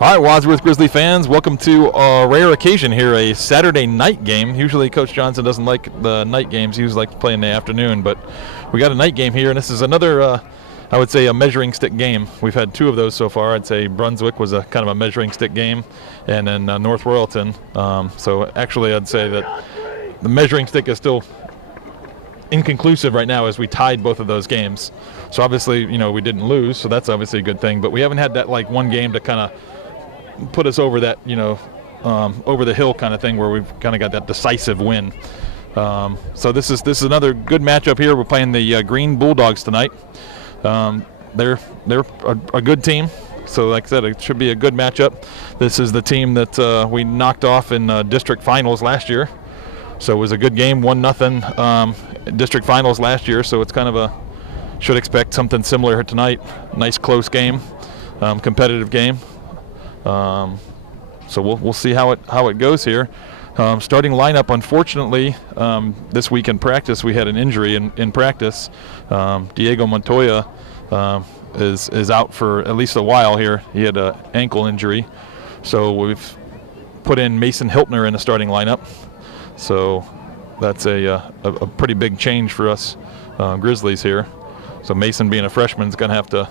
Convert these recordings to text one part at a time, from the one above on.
All right, Wadsworth Grizzly fans, welcome to a rare occasion here, a Saturday night game. Usually Coach Johnson doesn't like the night games. He usually likes to play in the afternoon, but we got a night game here, and this is another, I would say, a measuring stick game. We've had two of those so far. I'd say Brunswick was a kind of a measuring stick game, and then North Royalton. So actually I'd say that the measuring stick is still inconclusive right now as we tied both of those games. So obviously, you know, we didn't lose, so that's obviously a good thing, but we haven't had that like one game to kind of put us over that, you know, over the hill kind of thing where we've kind of got that decisive win. So this is another good matchup here. We're playing the Green Bulldogs tonight. They're a good team. So like I said, it should be a good matchup. This is the team that we knocked off in district finals last year. So it was a good game, 1-0 district finals last year. So it's kind of should expect something similar here tonight. Nice close game, competitive game. So we'll see how it goes here. Starting lineup, unfortunately, this week in practice we had an injury in practice. Diego Montoya is out for at least a while here. He had an ankle injury, so we've put in Mason Hiltner in the starting lineup. So that's a pretty big change for us Grizzlies here. So Mason, being a freshman, is going to have to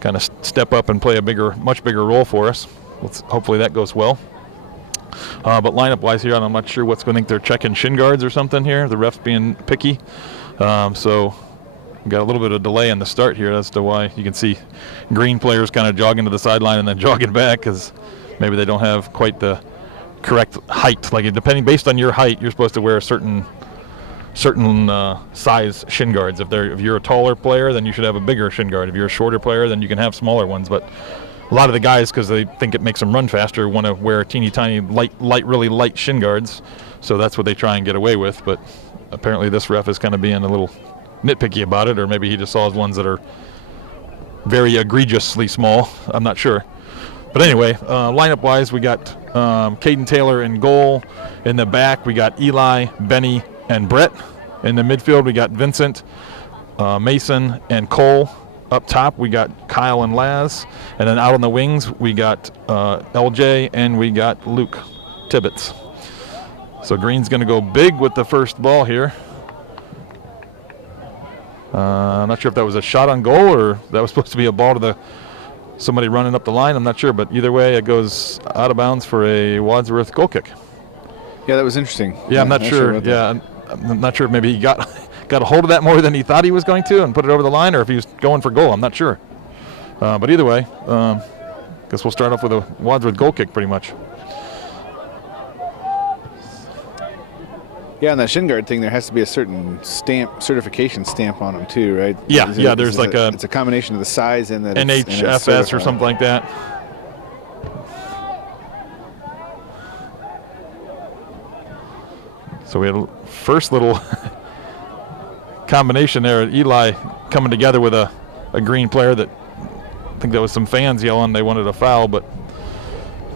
kind of step up and play a much bigger role for us. Hopefully that goes well. But lineup-wise here, I'm not sure what's going to think they're checking shin guards or something here. The ref's being picky. So we got a little bit of delay in the start here as to why you can see green players kind of jogging to the sideline and then jogging back because maybe they don't have quite the correct height. Like based on your height, you're supposed to wear a certain size shin guards. If you're a taller player, then you should have a bigger shin guard. If you're a shorter player, then you can have smaller ones. But a lot of the guys, because they think it makes them run faster, want to wear teeny tiny really light shin guards. So that's what they try and get away with. But apparently this ref is kind of being a little nitpicky about it, or maybe he just saw ones that are very egregiously small. I'm not sure. But anyway, lineup-wise, we got Caden Taylor in goal. In the back, we got Eli, Benny, and Brett. In the midfield, we got Vincent, Mason, and Cole. Up top, we got Kyle and Laz. And then out on the wings, we got LJ and we got Luke Tibbetts. So Green's going to go big with the first ball here. I'm not sure if that was a shot on goal or that was supposed to be a ball to somebody running up the line. I'm not sure, but either way, it goes out of bounds for a Wadsworth goal kick. Yeah, that was interesting. Yeah, I'm not sure. Yeah, I'm not sure if maybe he got a hold of that more than he thought he was going to and put it over the line, or if he was going for goal. I'm not sure. But either way, guess we'll start off with a Wadsworth goal kick pretty much. Yeah, on that shin guard thing, there has to be a certain certification stamp on them too, right? Yeah, there's like it's a combination of the size and that NHFS or something like that. So we had a first little combination there. Eli coming together with a green player that I think there was some fans yelling they wanted a foul, but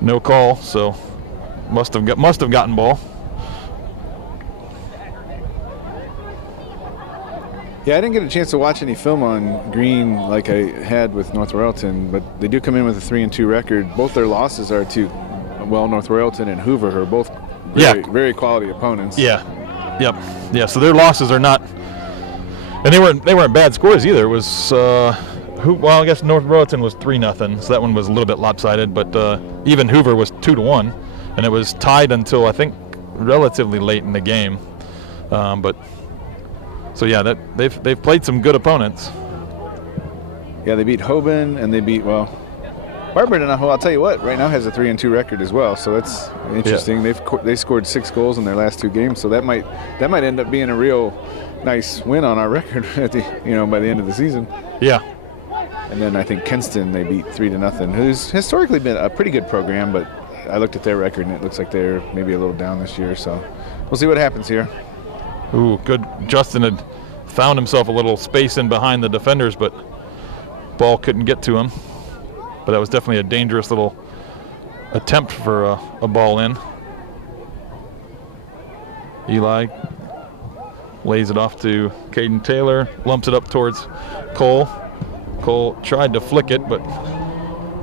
no call. So must have gotten ball. Yeah, I didn't get a chance to watch any film on Green like I had with North Royalton, but they do come in with a 3-2 record. Both their losses are to, North Royalton and Hoover, who are both very quality opponents. Yeah, yep, yeah. So their losses are not, and they weren't bad scores either. It was I guess North Royalton was 3-0, so that one was a little bit lopsided. But even Hoover was 2-1, and it was tied until I think relatively late in the game. So yeah, they've played some good opponents. Yeah, they beat Hoban and they beat Barberton. I'll tell you what, right now has a 3-2 record as well. So that's interesting. Yeah. They scored 6 goals in their last 2 games. So that might end up being a real nice win on our record by the end of the season. Yeah. And then I think Kenston they beat 3-0, who's historically been a pretty good program, but I looked at their record and it looks like they're maybe a little down this year. So we'll see what happens here. Ooh, good. Justin had found himself a little space in behind the defenders, but ball couldn't get to him. But that was definitely a dangerous little attempt for a ball in. Eli lays it off to Caden Taylor, lumps it up towards Cole. Cole tried to flick it, but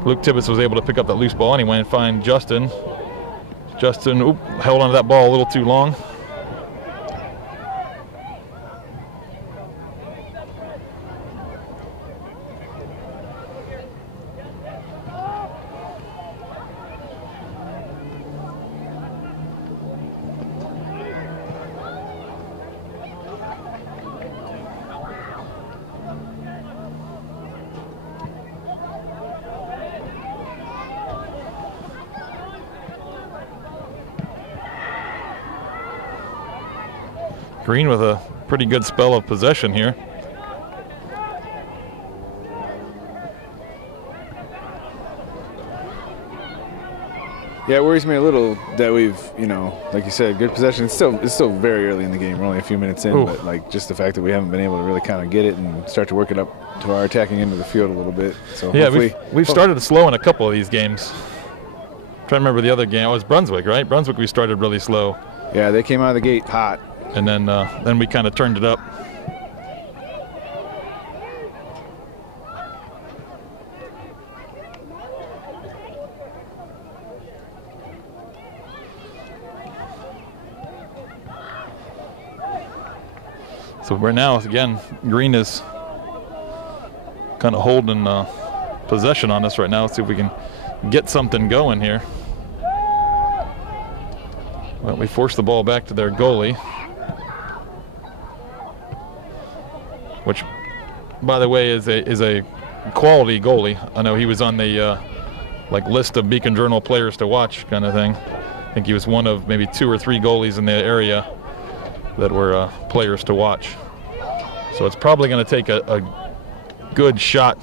Luke Tibbetts was able to pick up that loose ball anyway and find Justin. Justin held onto that ball a little too long. Green with a pretty good spell of possession here. Yeah, it worries me a little that we've, like you said, good possession. It's still very early in the game. We're only a few minutes in, but like just the fact that we haven't been able to really kind of get it and start to work it up to our attacking end of the field a little bit. So yeah, we've started slow in a couple of these games. I'm trying to remember the other game. It was Brunswick, right? Brunswick we started really slow. Yeah, they came out of the gate hot. And then we kind of turned it up. So right now, again, Green is kind of holding possession on us right now. Let's see if we can get something going here. Well, we forced the ball back to their goalie. Which, by the way, is a quality goalie. I know he was on the list of Beacon Journal players to watch kind of thing. I think he was one of maybe 2 or 3 goalies in the area that were players to watch. So it's probably going to take a good shot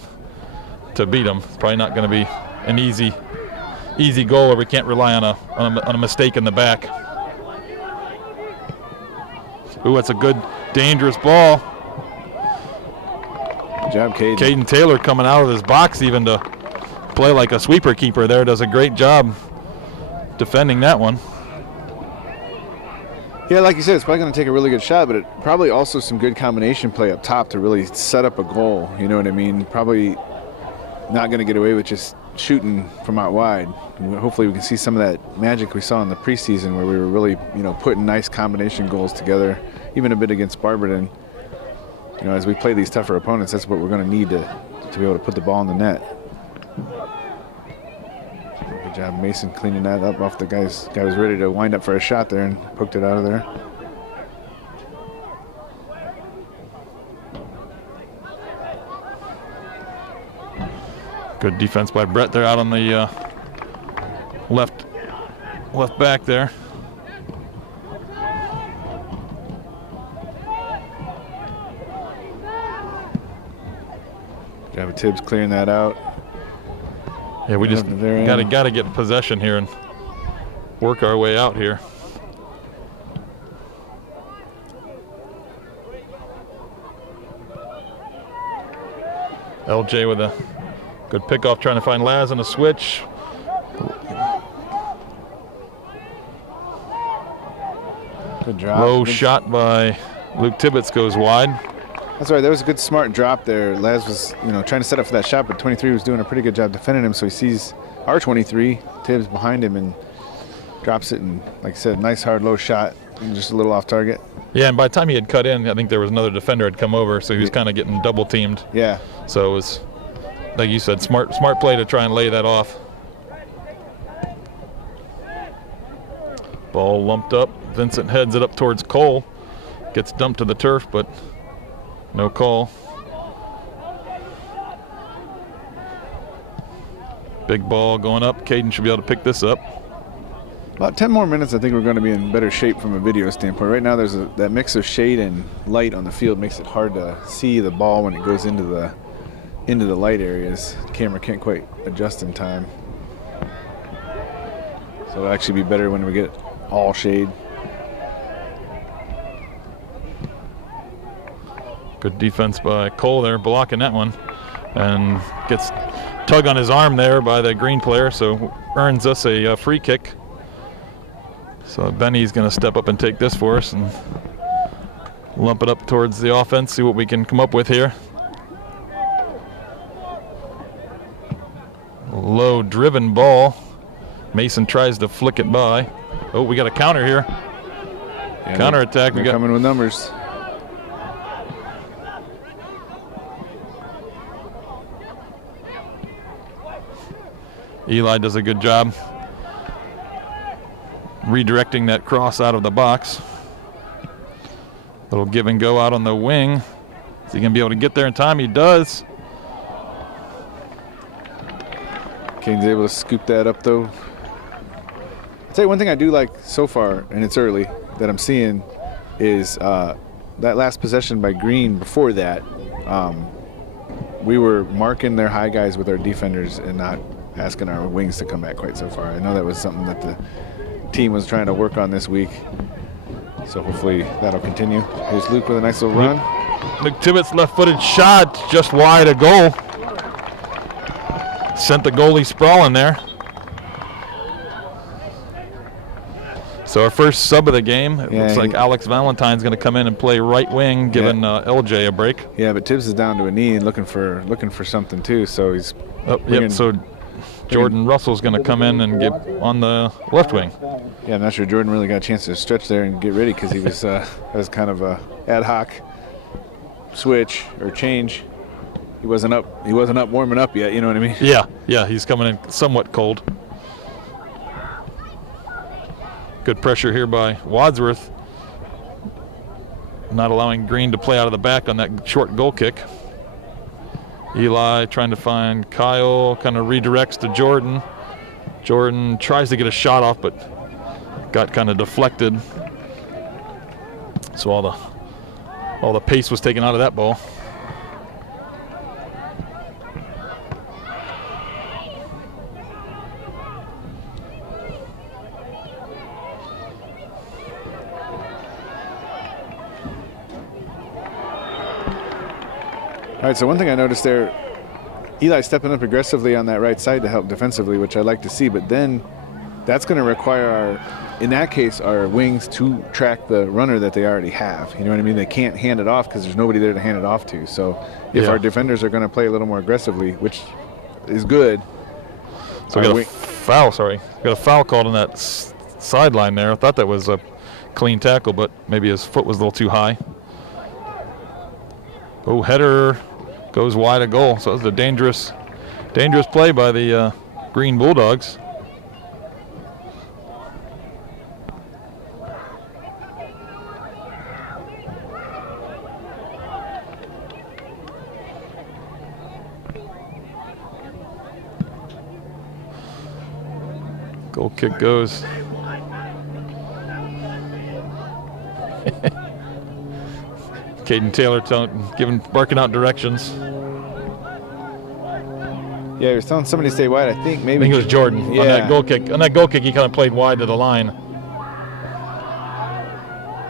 to beat him. It's probably not going to be an easy goal, or we can't rely on a mistake in the back. Ooh, that's a good, dangerous ball. Good job, Caden. Caden Taylor coming out of his box even to play like a sweeper keeper there. Does a great job defending that one. Yeah, like you said, it's probably going to take a really good shot, but probably also some good combination play up top to really set up a goal. You know what I mean? Probably not going to get away with just shooting from out wide. Hopefully we can see some of that magic we saw in the preseason where we were really, putting nice combination goals together, even a bit against Barberton. As we play these tougher opponents, that's what we're going to need to be able to put the ball in the net. Good job, Mason, cleaning that up off the guy was ready to wind up for a shot there and poked it out of there. Good defense by Brett there out on the left back there. Java Tibbs clearing that out. Yeah, we just got to get possession here and work our way out here. LJ with a good pickoff, trying to find Laz on a switch. Good drop. Low shot by Luke Tibbetts goes wide. That's right. That was a good, smart drop there. Laz was, trying to set up for that shot, but 23 was doing a pretty good job defending him. So he sees our 23, Tibbs behind him, and drops it. And like I said, nice hard low shot, and just a little off target. Yeah, and by the time he had cut in, I think there was another defender had come over, so he was kind of getting double teamed. Yeah. So it was, like you said, smart play to try and lay that off. Ball lumped up. Vincent heads it up towards Cole. Gets dumped to the turf, but no call. Big ball going up. Caden should be able to pick this up. About 10 more minutes, I think we're going to be in better shape from a video standpoint. Right now, there's that mix of shade and light on the field makes it hard to see the ball when it goes into the light areas. The camera can't quite adjust in time. So it'll actually be better when we get all shade. Good defense by Cole there, blocking that one. And gets tug on his arm there by the green player, so earns us a free kick. So Benny's going to step up and take this for us and lump it up towards the offense, see what we can come up with here. Low driven ball. Mason tries to flick it by. Oh, we got a counter here. Yeah, counter attack. They're coming with numbers. Eli does a good job redirecting that cross out of the box. Little give and go out on the wing. Is he going to be able to get there in time? He does. Kane's able to scoop that up, though. I'll tell you one thing I do like so far, and it's early, that I'm seeing is that last possession by Green. Before that, we were marking their high guys with our defenders and not asking our wings to come back quite so far. I know that was something that the team was trying to work on this week, so hopefully that'll continue. Here's Luke with a nice little run. McTibbitt's left-footed shot just wide of goal. Sent the goalie sprawling there. So our first sub of the game, it looks like Alex Valentine's going to come in and play right wing, giving LJ a break. Yeah, but Tibbs is down to a knee and looking for something too. So he's so Jordan Russell's going to come in and get on the left wing. Yeah, I'm not sure Jordan really got a chance to stretch there and get ready because he was that was kind of a ad hoc switch or change. He wasn't up warming up yet. You know what I mean? Yeah, he's coming in somewhat cold. Good pressure here by Wadsworth, not allowing Green to play out of the back on that short goal kick. Eli trying to find Kyle, kind of redirects to Jordan. Jordan tries to get a shot off, but got kind of deflected. So all the pace was taken out of that ball. All right, so one thing I noticed there, Eli stepping up aggressively on that right side to help defensively, which I like to see, but then that's going to require in that case, our wings to track the runner that they already have. You know what I mean? They can't hand it off because there's nobody there to hand it off to. So if our defenders are going to play a little more aggressively, which is good. So we got a foul, got a foul called on that sideline there. I thought that was a clean tackle, but maybe his foot was a little too high. Oh, header goes wide of goal. So it was a dangerous play by the Green Bulldogs. Goal kick goes. Caden Taylor barking out directions. Yeah, he was telling somebody to stay wide. I think maybe it was Jordan on that goal kick. On that goal kick, he kind of played wide to the line.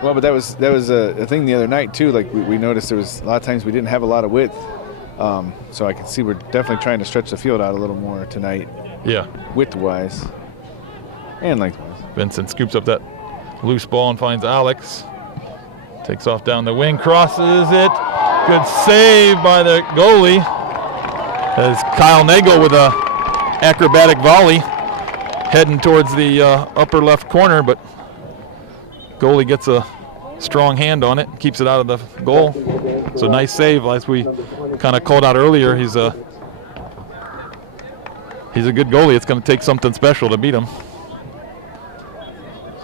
Well, but that was a thing the other night too. Like we noticed there was a lot of times we didn't have a lot of width. So I can see we're definitely trying to stretch the field out a little more tonight. Yeah. Width-wise and lengthwise. Vincent scoops up that loose ball and finds Alex. Takes off down the wing, crosses it. Good save by the goalie. As Kyle Nagel with a acrobatic volley heading towards the upper left corner, but goalie gets a strong hand on it, keeps it out of the goal. So nice save, as we kind of called out earlier. He's a good goalie. It's going to take something special to beat him.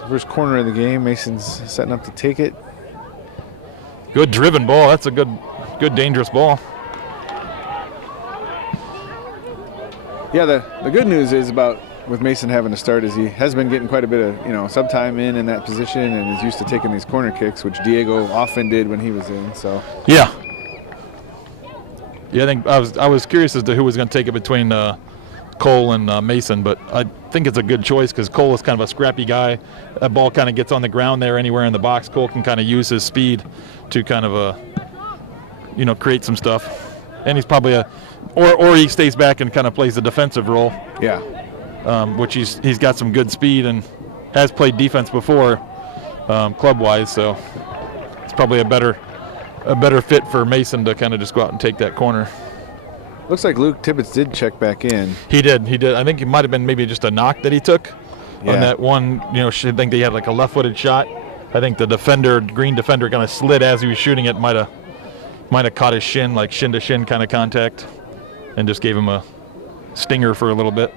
First corner of the game, Mason's setting up to take it. Good driven ball. That's a good dangerous ball. Yeah, the good news is about with Mason having to start is he has been getting quite a bit of sub time in that position and is used to taking these corner kicks, which Diego often did when he was in. So yeah, I think I was curious as to who was going to take it between Cole and Mason, but I think it's a good choice because Cole is kind of a scrappy guy. That ball kind of gets on the ground there anywhere in the box. Cole can kind of use his speed to kind of create some stuff, and he's probably or he stays back and kind of plays the defensive role. Yeah. Which he's got some good speed and has played defense before, club-wise. So it's probably a better fit for Mason to kind of just go out and take that corner. Looks like Luke Tibbetts did check back in. He did. I think it might have been maybe just a knock that he took on that one. I think they had like a left-footed shot. I think the green defender, kind of slid as he was shooting it. Might have caught his shin, like shin-to-shin kind of contact, and just gave him a stinger for a little bit.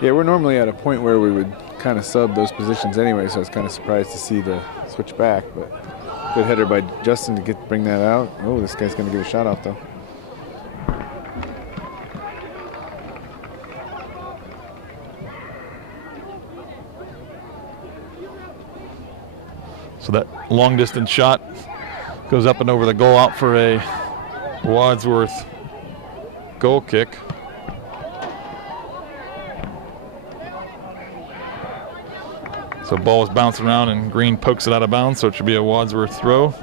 Yeah, we're normally at a point where we would kind of sub those positions anyway, so I was kind of surprised to see the switch back. But good header by Justin to bring that out. Oh, this guy's going to get a shot off, though. So that long-distance shot goes up and over the goal, out for a Wadsworth goal kick. So ball is bouncing around and Green pokes it out of bounds, so it should be a Wadsworth throw.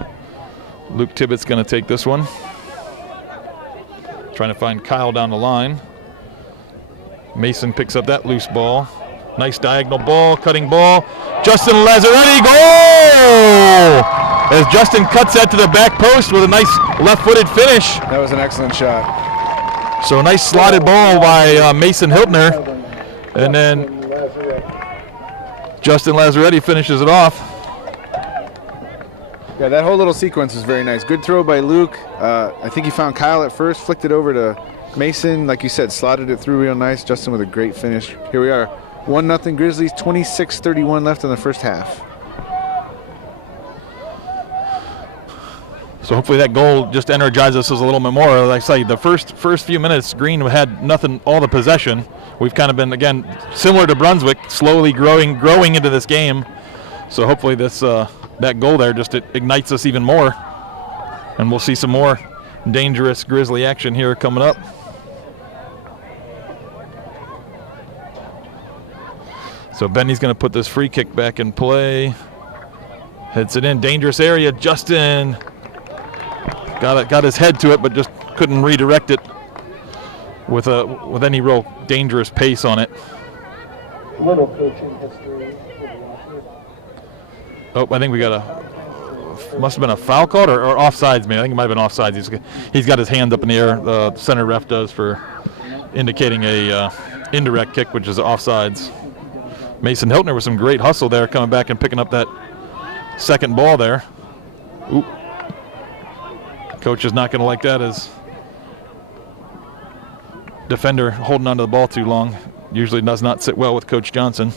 Luke Tibbetts going to take this one. Trying to find Kyle down the line. Mason picks up that loose ball. Nice diagonal ball, cutting ball. Justin Lazzaretti, goal! As Justin cuts that to the back post with a nice left-footed finish. That was an excellent shot. So a nice slotted ball by Mason Hiltner. And then Justin Lazzaretti finishes it off. Yeah, that whole little sequence was very nice. Good throw by Luke. I think he found Kyle at first, flicked it over to Mason. Like you said, slotted it through real nice. Justin with a great finish. Here we are. 1-0 Grizzlies, 26:31 left in the first half. So hopefully that goal just energizes us a little bit more. Like I say, the first few minutes, Green had nothing, all the possession. We've kind of been, again, similar to Brunswick, slowly growing into this game. So hopefully this that goal there just ignites us even more. And we'll see some more dangerous Grizzly action here coming up. So Benny's going to put this free kick back in play. Hits it in, dangerous area. Justin got his head to it, but just couldn't redirect it with any real dangerous pace on it. Little coaching history. Oh, I think we got must have been a foul call or offsides, maybe. I think it might have been offsides. He's got his hand up in the air. The center ref does, for indicating a indirect kick, which is offsides. Mason Hiltner with some great hustle there, coming back and picking up that second ball there. Oop. Coach is not going to like that, as defender holding onto the ball too long. Usually does not sit well with Coach Johnson.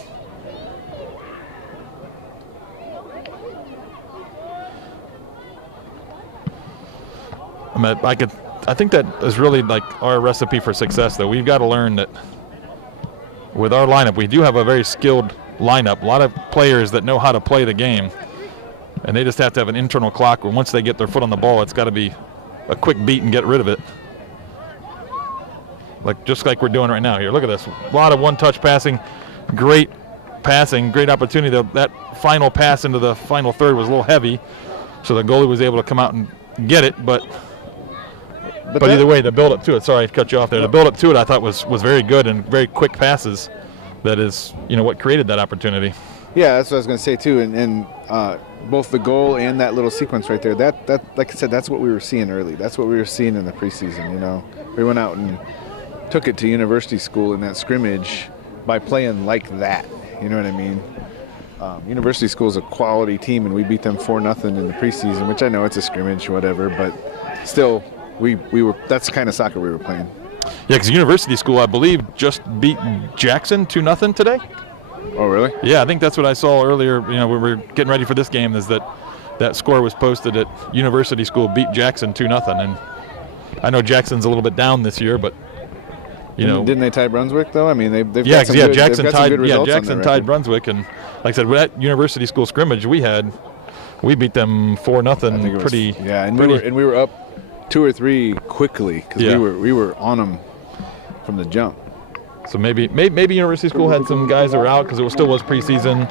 I think that is really like our recipe for success, though. We've got to learn that with our lineup, we do have a very skilled lineup, a lot of players that know how to play the game, and they just have to have an internal clock where once they get their foot on the ball, it's got to be a quick beat and get rid of it. Just like we're doing right now here. Look at this. A lot of one-touch passing, great opportunity. That final pass into the final third was a little heavy, so the goalie was able to come out and get it, but either way, the build-up to it, sorry I cut you off there, the build-up to it I thought was very good, and very quick passes. That is, what created that opportunity. Yeah, that's what I was going to say too, and both the goal and that little sequence right there, that like I said, that's what we were seeing early. That's what we were seeing in the preseason, We went out and took it to University School in that scrimmage by playing like that, you know what I mean? University School is a quality team, and we beat them 4-0 in the preseason, which I know it's a scrimmage, whatever, but still, that's the kind of soccer we were playing. Yeah, because University School, I believe, just beat Jackson 2-0 today. Oh, really? Yeah, I think that's what I saw earlier. When we were getting ready for this game, is that score was posted at University School beat Jackson 2-0, and I know Jackson's a little bit down this year, but didn't they tie Brunswick though? I mean, they've got some good, Jackson tied Brunswick, and like I said, with that University School scrimmage we beat them 4-0 pretty. Yeah, and we were up 2 or 3 quickly, because we were on them from the jump. So maybe University School had some guys that were out because it still was preseason,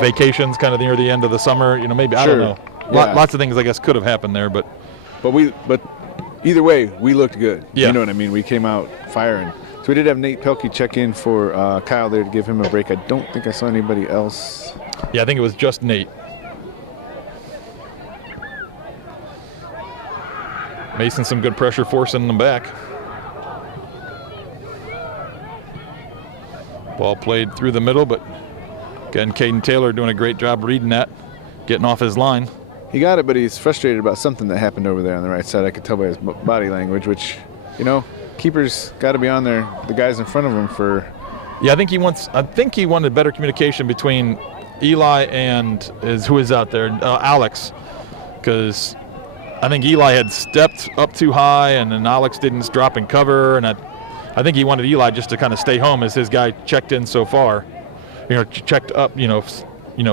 vacations kind of near the end of the summer. Maybe I don't know. Yeah. Lots of things I guess could have happened there, but either way, we looked good. Yeah. You know what I mean? We came out firing. So we did have Nate Pelkey check in for Kyle there to give him a break. I don't think I saw anybody else. Yeah, I think it was just Nate. Mason, some good pressure forcing them back. Ball played through the middle, but again, Caden Taylor doing a great job reading that, getting off his line. He got it, but he's frustrated about something that happened over there on the right side. I could tell by his body language, which, keepers got to be on there, the guys in front of him for. Yeah, I think he wanted better communication between Eli and who is out there, Alex, because I think Eli had stepped up too high, and then Alex didn't drop in cover, and I think he wanted Eli just to kind of stay home as his guy checked in so far, checked up,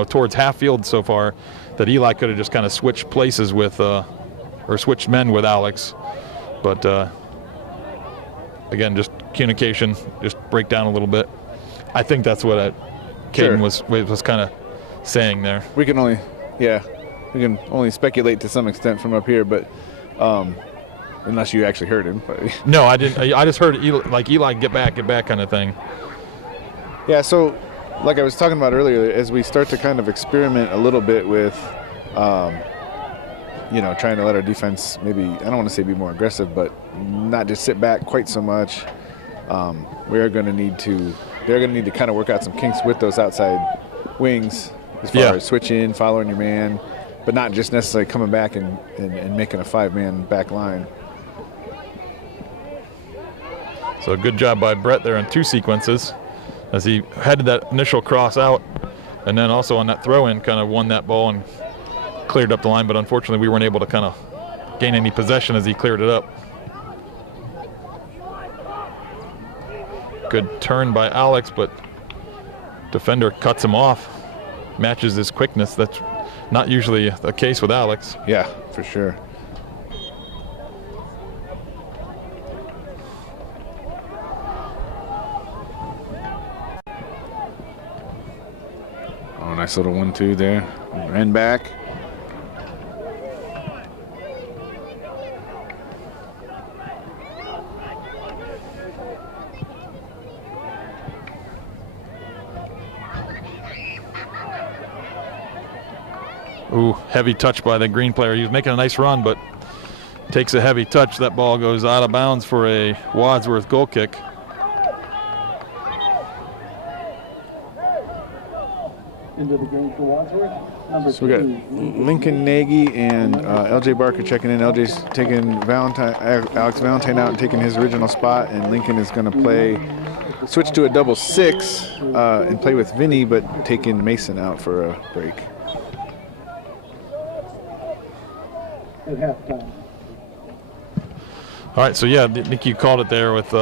towards half field so far, that Eli could have just kind of switched places with, or switched men with Alex, but again, just communication, just break down a little bit. I think that's what Caden was kind of saying there. We can only speculate to some extent from up here, but unless you actually heard him. But. No, I didn't. I just heard Eli get back kind of thing. Yeah, so like I was talking about earlier, as we start to kind of experiment a little bit with, trying to let our defense maybe, I don't want to say be more aggressive, but not just sit back quite so much. They're going to need to kind of work out some kinks with those outside wings as far as switch in, following your man, but not just necessarily coming back and making a 5-man back line. So a good job by Brett there on 2 sequences as he headed that initial cross out, and then also on that throw-in kind of won that ball and cleared up the line, but unfortunately we weren't able to kind of gain any possession as he cleared it up. Good turn by Alex, but defender cuts him off, matches his quickness. That's not usually the case with Alex. Yeah, for sure. Oh, nice little 1-2 there. Ran back. Ooh, heavy touch by the green player. He was making a nice run, but takes a heavy touch. That ball goes out of bounds for a Wadsworth goal kick. Into the game for Wadsworth. So we got Lincoln Nagy and LJ Barker checking in. LJ's taking Alex Valentine out and taking his original spot, and Lincoln is going to switch to a double 6 and play with Vinny, but taking Mason out for a break. At halftime. All right, so yeah, I think you called it there with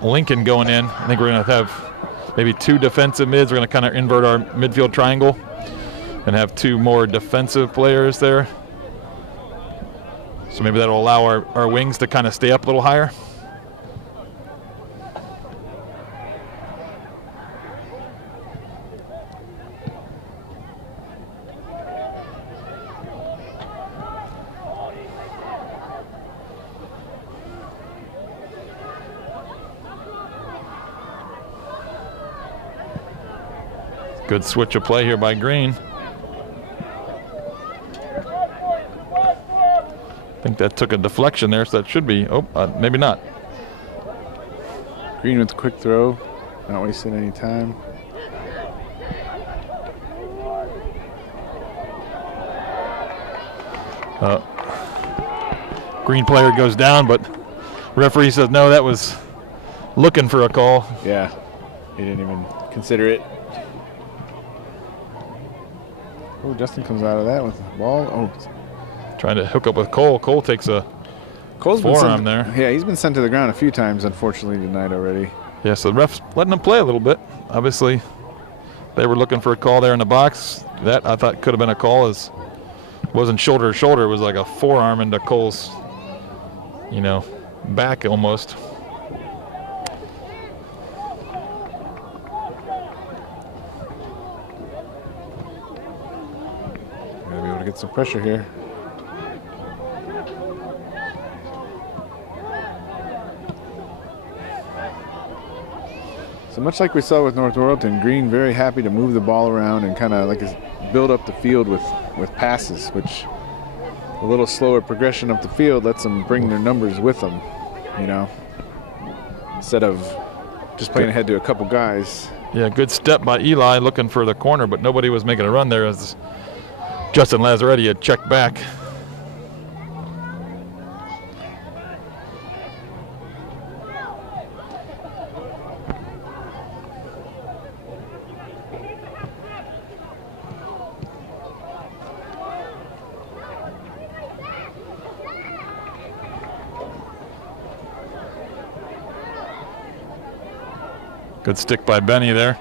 Lincoln going in. I think we're going to have maybe 2 defensive mids. We're going to kind of invert our midfield triangle and have 2 more defensive players there. So maybe that'll allow our wings to kind of stay up a little higher. Good switch of play here by Green. I think that took a deflection there, so that should be, maybe not. Green with a quick throw, not wasting any time. Green player goes down, but referee says no, that was looking for a call. Yeah, he didn't even consider it. Oh, Justin comes out of that with the ball. Oh, trying to hook up with Cole. Cole takes a forearm there. Yeah, he's been sent to the ground a few times, unfortunately, tonight already. Yeah, so the ref's letting him play a little bit. Obviously, they were looking for a call there in the box. That I thought could have been a call. It wasn't shoulder to shoulder. It was like a forearm into Cole's, back almost. Get some pressure here. So much like we saw with North Royalton, Green very happy to move the ball around and kind of build up the field with passes, which a little slower progression up the field lets them bring their numbers with them, instead of just playing ahead to a couple guys. Yeah, good step by Eli looking for the corner, but nobody was making a run there as Justin Lazzaretti had checked back. Good stick by Benny there.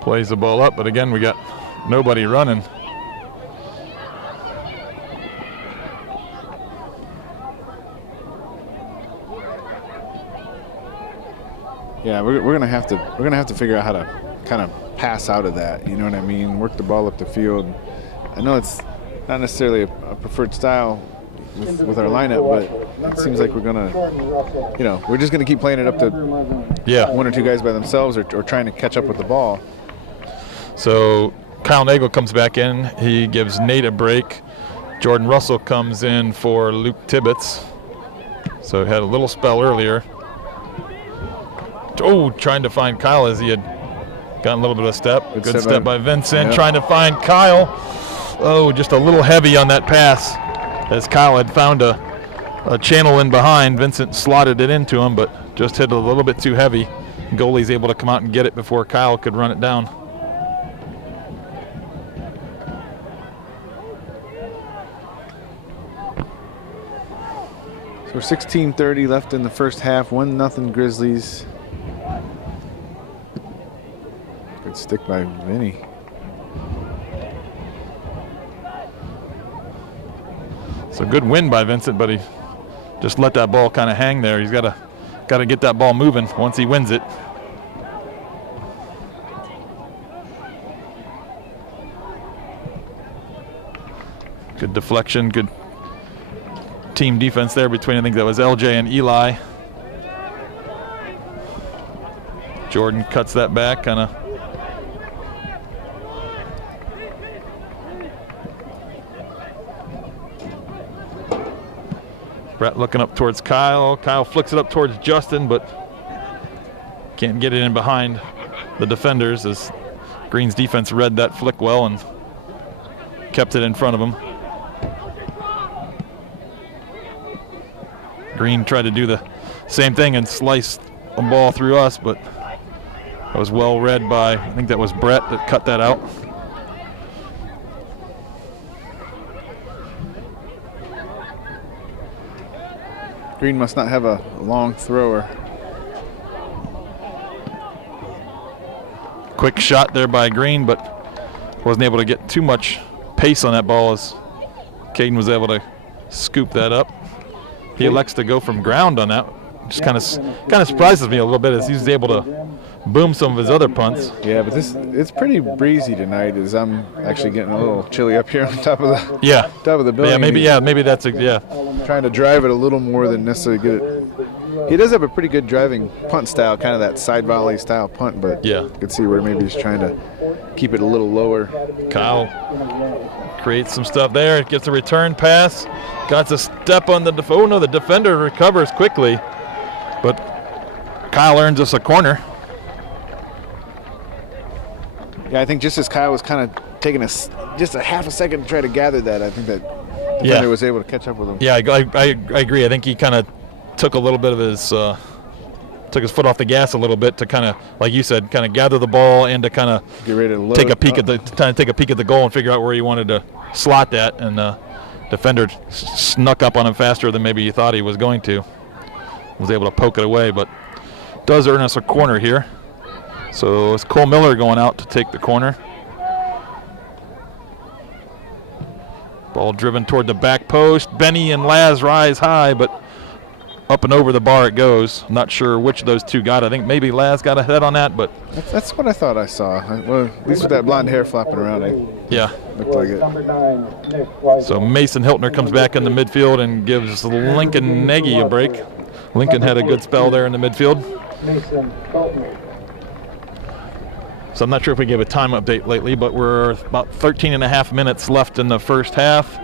Plays the ball up, but again, we got nobody running. Yeah, we're gonna have to figure out how to kind of pass out of that. You know what I mean? Work the ball up the field. I know it's not necessarily a preferred style with our lineup, but it seems like we're gonna, you know, we're just gonna keep playing it up to one or two guys by themselves, or trying to catch up with the ball. So Kyle Nagel comes back in. He gives Nate a break. Jordan Russell comes in for Luke Tibbetts. So he had a little spell earlier. Oh, trying to find Kyle as he had gotten a little bit of a step. Good step by Vincent, trying to find Kyle. Oh, just a little heavy on that pass. As Kyle had found a channel in behind, Vincent slotted it into him, but just hit a little bit too heavy. Goalie's able to come out and get it before Kyle could run it down. So 16:30 left in the first half. 1-0 Grizzlies. Good stick by Vinny. So good win by Vincent, but he just let that ball kind of hang there. He's got to get that ball moving once he wins it. Good deflection, good team defense there between, I think that was LJ and Eli. Jordan cuts that back, kind of. Brett looking up towards Kyle. Kyle flicks it up towards Justin, but can't get it in behind the defenders as Green's defense read that flick well and kept it in front of him. Green tried to do the same thing and slice a ball through us, but that was well read by, I think that was Brett that cut that out. Green must not have a long thrower. Quick shot there by Green, but wasn't able to get too much pace on that ball as Caden was able to scoop that up. He elects to go from ground on that. Just kind of surprises me a little bit as he's able to boom some of his other punts. Yeah, but it's pretty breezy tonight as I'm actually getting a little chilly up here on top of the building. Maybe that's trying to drive it a little more than necessarily get it. He does have a pretty good driving punt style, kind of that side volley style punt, but you could see where maybe he's trying to keep it a little lower. Kyle creates some stuff there, gets a return pass, got a step on the the defender recovers quickly, but Kyle earns us a corner. Yeah, I think just as Kyle was kind of taking just a half a second to try to gather that, I think that defender was able to catch up with him. Yeah, I agree. I think he kind of took a little bit of his took his foot off the gas a little bit to kind of, like you said, kind of gather the ball and to kind of get ready to take a peek at the goal and figure out where he wanted to slot that. And defender snuck up on him faster than maybe he thought he was going to. Was able to poke it away, but does earn us a corner here. So it's Cole Miller going out to take the corner. Ball driven toward the back post. Benny and Laz rise high, but up and over the bar it goes. I'm not sure which of those two got it. I think maybe Laz got a head on that, but that's what I thought I saw. Well, at least with that blonde hair flapping around, looked like it. So Mason Hiltner comes back in the midfield and gives Lincoln Nagy a break. Lincoln had a good spell there in the midfield. So I'm not sure if we gave a time update lately, but we're about 13 and a half minutes left in the first half.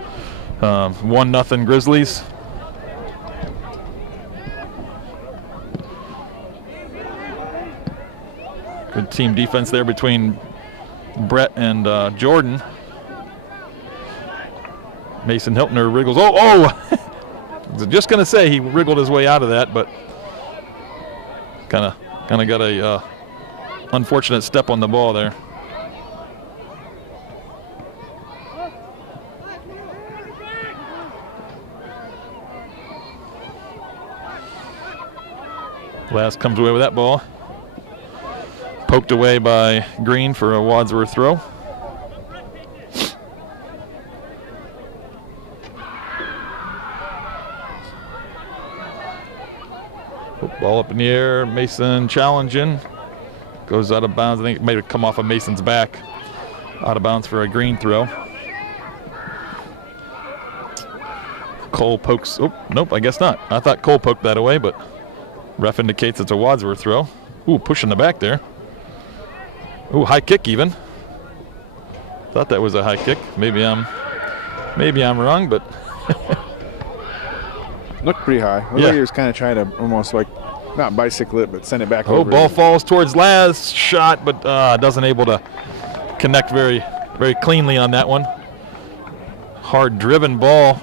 1-0 Grizzlies. Good team defense there between Brett and Jordan. Mason Hiltner wriggles. Oh! I was just going to say he wriggled his way out of that, but kind of got a unfortunate step on the ball there. Last comes away with that ball. Poked away by Green for a Wadsworth throw. Ball up in the air. Mason challenging. Goes out of bounds. I think it may have come off of Mason's back. Out of bounds for a Green throw. Cole pokes. Oh, nope, I guess not. I thought Cole poked that away, but ref indicates it's a Wadsworth throw. Ooh, push in the back there. Ooh, high kick even. Thought that was a high kick. Maybe I'm wrong, but looked pretty high. Looked like he was kind of trying to almost like not bicycle it, but send it back over. Oh, ball falls towards Laz. Shot, but doesn't able to connect very, very cleanly on that one. Hard driven ball.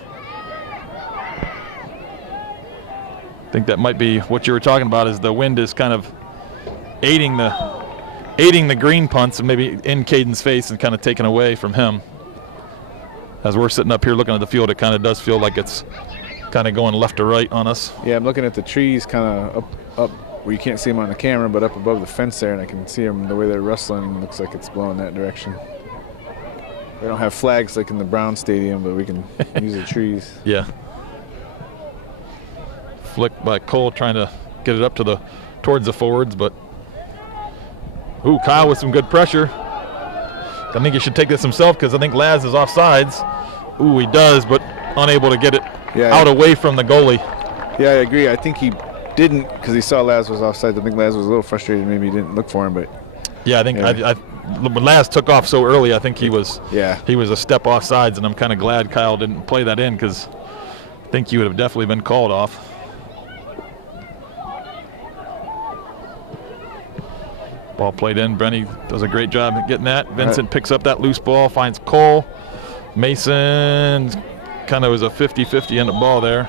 I think that might be what you were talking about, is the wind is kind of aiding the Green punts and maybe in Caden's face and kind of taken away from him. As we're sitting up here looking at the field, it kind of does feel like it's kind of going left to right on us. Yeah, I'm looking at the trees kind of up where you can't see them on the camera, but up above the fence there, and I can see them the way they're rustling. Looks like it's blowing that direction. We don't have flags like in the Brown Stadium, but we can use the trees. Yeah. Flicked by Cole, trying to get it up to towards the forwards, but ooh, Kyle with some good pressure. I think he should take this himself because I think Laz is offsides. Ooh, he does, but unable to get it out away from the goalie. Yeah, I agree. I think he didn't because he saw Laz was offside. I think Laz was a little frustrated. Maybe he didn't look for him, but yeah, I think when Laz took off so early, I think he was a step offsides, and I'm kind of glad Kyle didn't play that in because I think he would have definitely been called off. Ball played in. Brenny does a great job at getting that. Vincent picks up that loose ball, finds Cole. Mason kind of was a 50-50 on the ball there.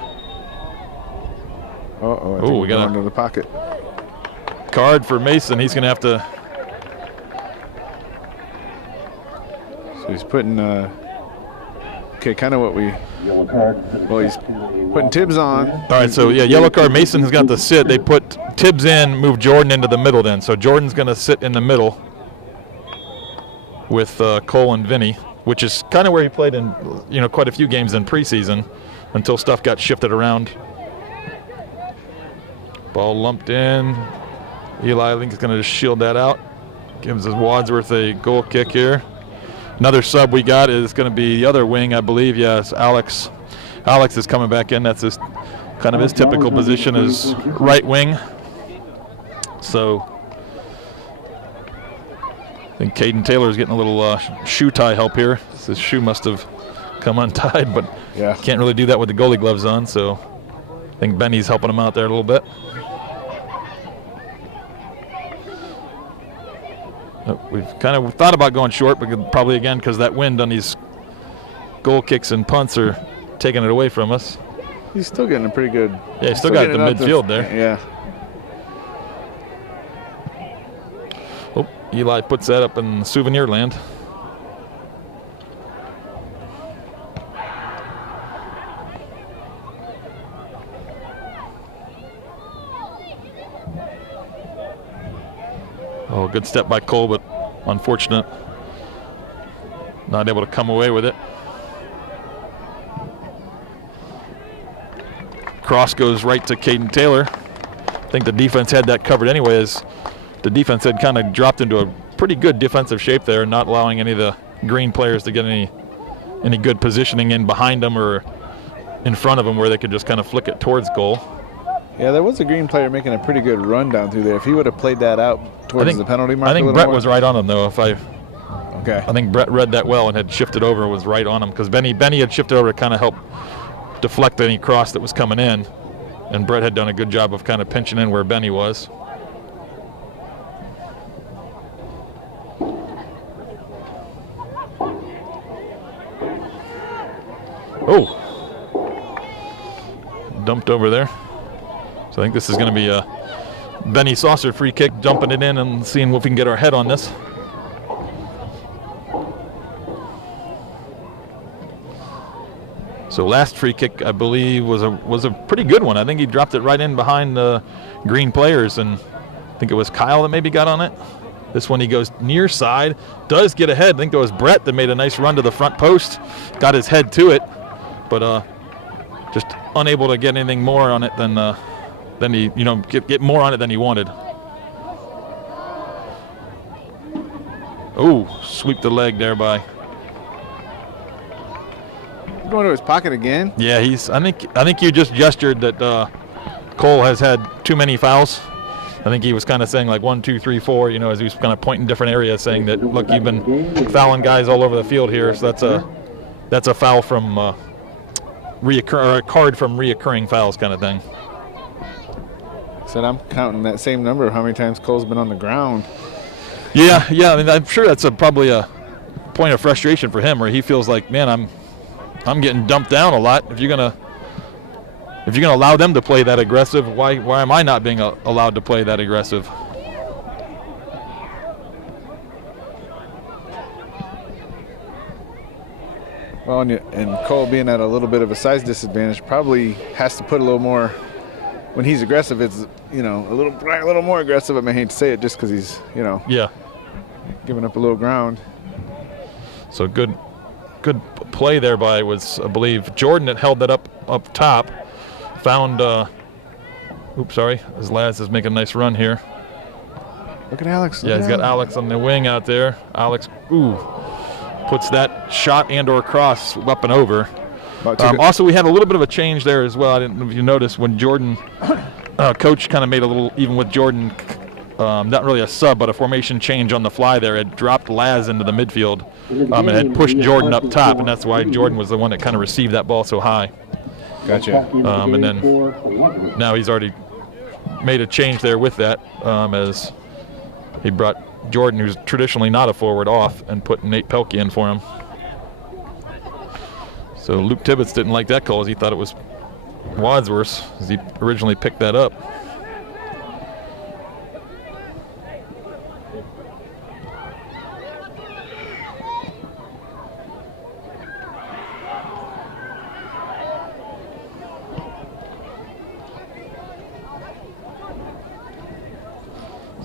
Oh, we got into the pocket. Card for Mason. He's going to have to. So he's putting, kind of what we. Yellow card. Well, he's putting Tibbs on. All right, so yeah, yellow card. Mason has got to sit. They put Tibbs in, move Jordan into the middle then. So Jordan's going to sit in the middle with Cole and Vinny, which is kind of where he played in, quite a few games in preseason until stuff got shifted around. Ball lumped in. Eli, I think, is going to just shield that out. Gives us Wadsworth a goal kick here. Another sub we got is going to be the other wing, I believe. Yes, Alex. Alex is coming back in. That's his kind of his typical position as right wing. So I think Caden Taylor is getting a little shoe tie help here. His shoe must have come untied, but can't really do that with the goalie gloves on. So I think Benny's helping him out there a little bit. We've kind of thought about going short, but probably again because that wind on these goal kicks and punts are taking it away from us. He's still getting a pretty good. Yeah, he's still got the midfield there. Yeah. Oh, Eli puts that up in souvenir land. Oh, good step by Cole, but unfortunate. Not able to come away with it. Cross goes right to Caden Taylor. I think the defense had that covered anyway, as the defense had kind of dropped into a pretty good defensive shape there, not allowing any of the Green players to get any good positioning in behind them or in front of them where they could just kind of flick it towards goal. Yeah, there was a Green player making a pretty good run down through there. If he would have played that out towards the penalty mark, I think Brett was right on him though. I think Brett read that well and had shifted over, was right on him because Benny had shifted over to kind of help deflect any cross that was coming in, and Brett had done a good job of kind of pinching in where Benny was. Oh. Dumped over there. So I think this is going to be a Benny Saucer free kick, dumping it in and seeing if we can get our head on this. So last free kick, I believe, was a pretty good one. I think he dropped it right in behind the green players, and I think it was Kyle that maybe got on it. This one he goes near side, does get ahead. I think it was Brett that made a nice run to the front post, got his head to it, but just unable to get anything more on it than he, get more on it than he wanted. Oh, sweep the leg there by. Going to his pocket again. Yeah, I think you just gestured that Cole has had too many fouls. I think he was kind of saying like 1, 2, 3, 4. As he was kind of pointing different areas, saying that look, you've been fouling guys all over the field here. So that's a foul from or a card from reoccurring fouls kind of thing. Said I'm counting that same number of how many times Cole's been on the ground. Yeah. I mean, I'm sure that's probably a point of frustration for him, where he feels like, man, I'm getting dumped down a lot. If you're gonna allow them to play that aggressive, why am I not being allowed to play that aggressive? Well, and Cole being at a little bit of a size disadvantage probably has to put a little more. When he's aggressive, it's a little more aggressive. I mean, I hate to say it, just because he's giving up a little ground. So good play there by I believe Jordan that held that up top. Found as Laz is making a nice run here. Look at Alex. Yeah, he's got Alex on the wing out there. Alex puts that shot and/or cross up and over. Also, we had a little bit of a change there as well. I didn't know if you noticed when Jordan, coach kind of made a little, even with Jordan, not really a sub, but a formation change on the fly there. It dropped Laz into the midfield and had pushed Jordan up top, and that's why Jordan was the one that kind of received that ball so high. Gotcha. And then now he's already made a change there with that, as he brought Jordan, who's traditionally not a forward, off and put Nate Pelkey in for him. So Luke Tibbetts didn't like that call, as he thought it was Wadsworth, as he originally picked that up.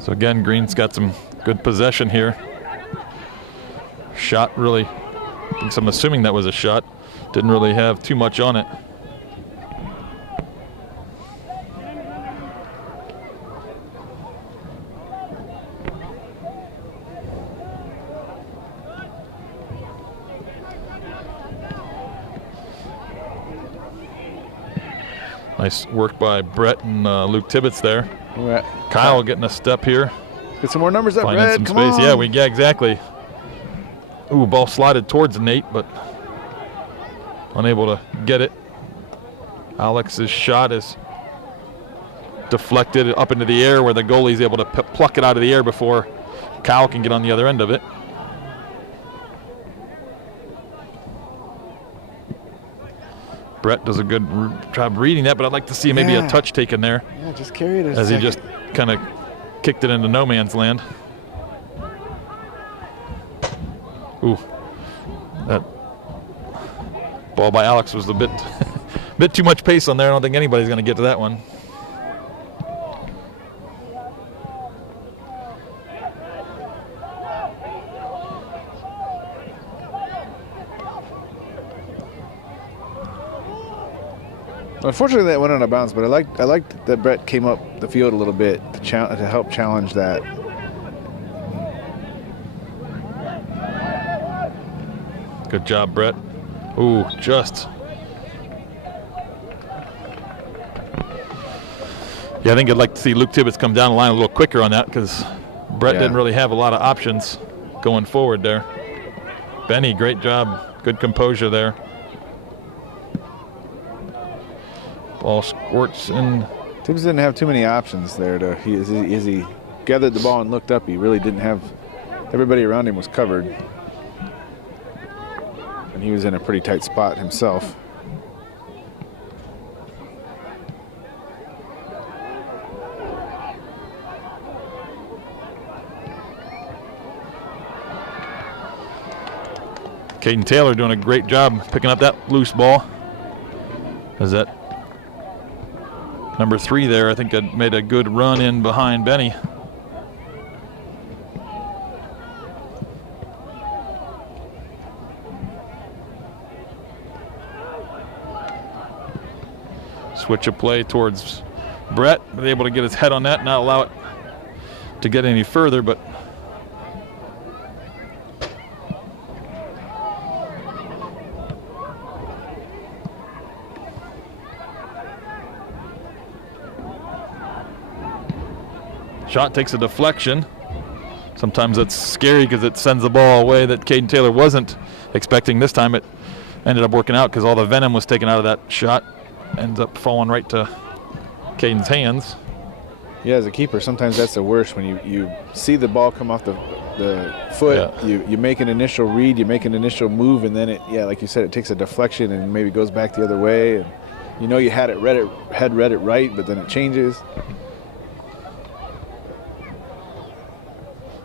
So again, Green's got some good possession here. Shot really, I'm assuming that was a shot. Didn't really have too much on it. Nice work by Brett and Luke Tibbetts there. Right. Kyle getting a step here. Get some more numbers up, finding Brett. Some Come space. on. Yeah, exactly. Ooh, ball slotted towards Nate, but unable to get it. Alex's shot is deflected up into the air, where the goalie's able to pluck it out of the air before Kyle can get on the other end of it. Brett does a good job reading that, but I'd like to see maybe a touch taken there. Yeah, just carry it as he just kind of kicked it into no man's land. Ooh, that ball by Alex was a bit too much pace on there. I don't think anybody's going to get to that one. Unfortunately, that went out of bounds, but I liked that Brett came up the field a little bit to help challenge that. Good job, Brett. Ooh, just. Yeah, I think I'd like to see Luke Tibbetts come down the line a little quicker on that, because Brett didn't really have a lot of options going forward there. Benny, great job. Good composure there. Ball squirts in. Tibbetts didn't have too many options there. As he gathered the ball and looked up, he really didn't have. Everybody around him was covered. And he was in a pretty tight spot himself. Caden Taylor doing a great job picking up that loose ball. Is that number 3 there? I think it made a good run in behind Benny. Switch of play towards Brett, but able to get his head on that, not allow it to get any further, but shot takes a deflection. Sometimes that's scary because it sends the ball away that Caden Taylor wasn't expecting. This time it ended up working out because all the venom was taken out of that shot. Ends up falling right to Caden's hands. Yeah, as a keeper, sometimes that's the worst when you see the ball come off the foot. Yeah. You make an initial read, you make an initial move, and then like you said, it takes a deflection and maybe goes back the other way. And you know you had read it right, but then it changes.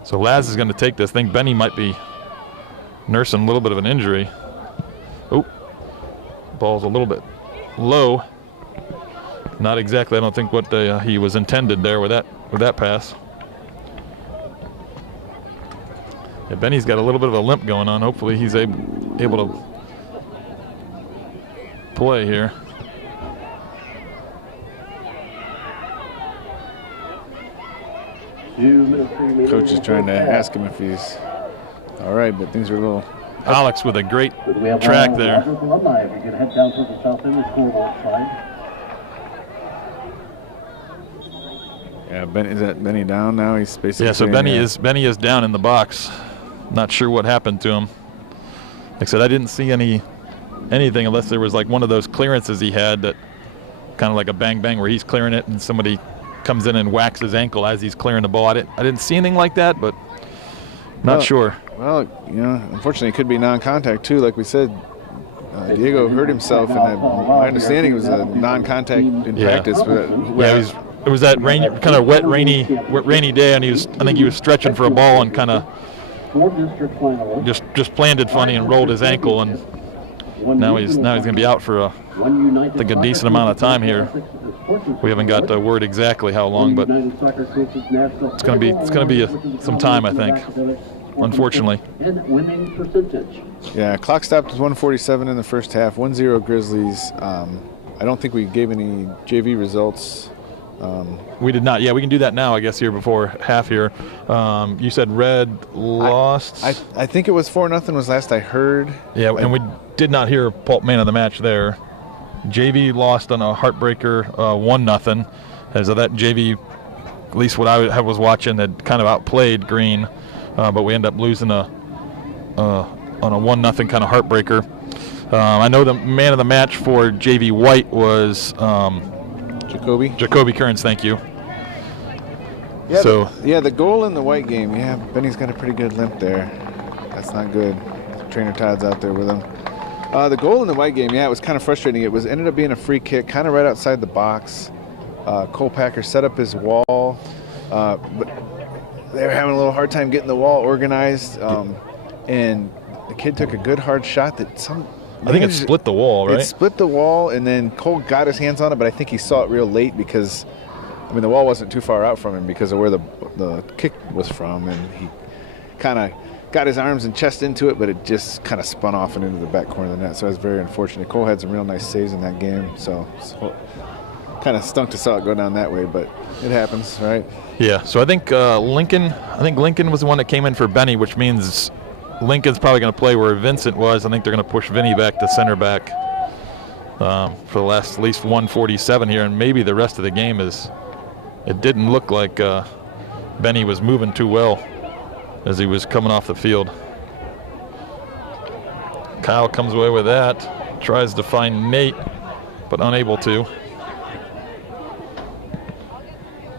So Laz is going to take this. I think Benny might be nursing a little bit of an injury. Oh, ball's a little bit low. Not exactly, I don't think what he was intended there with that pass. Yeah, Benny's got a little bit of a limp going on. Hopefully he's able to play here. Coach is trying to ask him if he's all right, but things are a little... Alex with a great track there. Yeah, is that Benny down now? He's basically... Yeah, so Benny is down in the box. Not sure what happened to him. Like I said, I didn't see anything unless there was like one of those clearances he had that kind of like a bang bang where he's clearing it and somebody comes in and whacks his ankle as he's clearing the ball. I didn't see anything like that, but not sure. Well, unfortunately it could be non-contact too. Like we said, Diego hurt himself, and my understanding was a non-contact in practice. But it was that kind of wet, rainy day, and I think he was stretching for a ball and kind of just planted funny and rolled his ankle, and now he's going to be out for I think a decent amount of time here. We haven't got the word exactly how long, but it's going to be some time, I think, unfortunately. Yeah, clock stopped at 1:47 in the first half. 1-0 Grizzlies. I don't think we gave any JV results. We did not. Yeah, we can do that now, I guess, here before half here. You said Red lost. I think it was 4-0 was last I heard. Yeah, and we did not hear Pulp man of the match there. JV lost on a heartbreaker 1-0. As that JV, at least what I was watching, had kind of outplayed Green, but we end up losing on a 1-0 kind of heartbreaker. I know the man of the match for JV White was Jacoby Kearns, thank you. Yeah, the goal in the White game, Benny's got a pretty good limp there. That's not good. Trainer Todd's out there with him. The goal in the White game, it was kind of frustrating. It ended up being a free kick, kind of right outside the box. Cole Packer set up his wall, but they were having a little hard time getting the wall organized. And the kid took a good hard shot that I think it split the wall, right? It split the wall, and then Cole got his hands on it, but I think he saw it real late because, the wall wasn't too far out from him because of where the kick was from, and he kind of got his arms and chest into it, but it just kind of spun off and into the back corner of the net, so it was very unfortunate. Cole had some real nice saves in that game, so kind of stunk to saw it go down that way, but it happens, right? Yeah, so I think Lincoln was the one that came in for Benny, which means Lincoln's probably going to play where Vincent was. I think they're going to push Vinny back to center back for the last at least 147 here, and maybe the rest of the game it didn't look like Benny was moving too well as he was coming off the field. Kyle comes away with that, tries to find Nate, but unable to.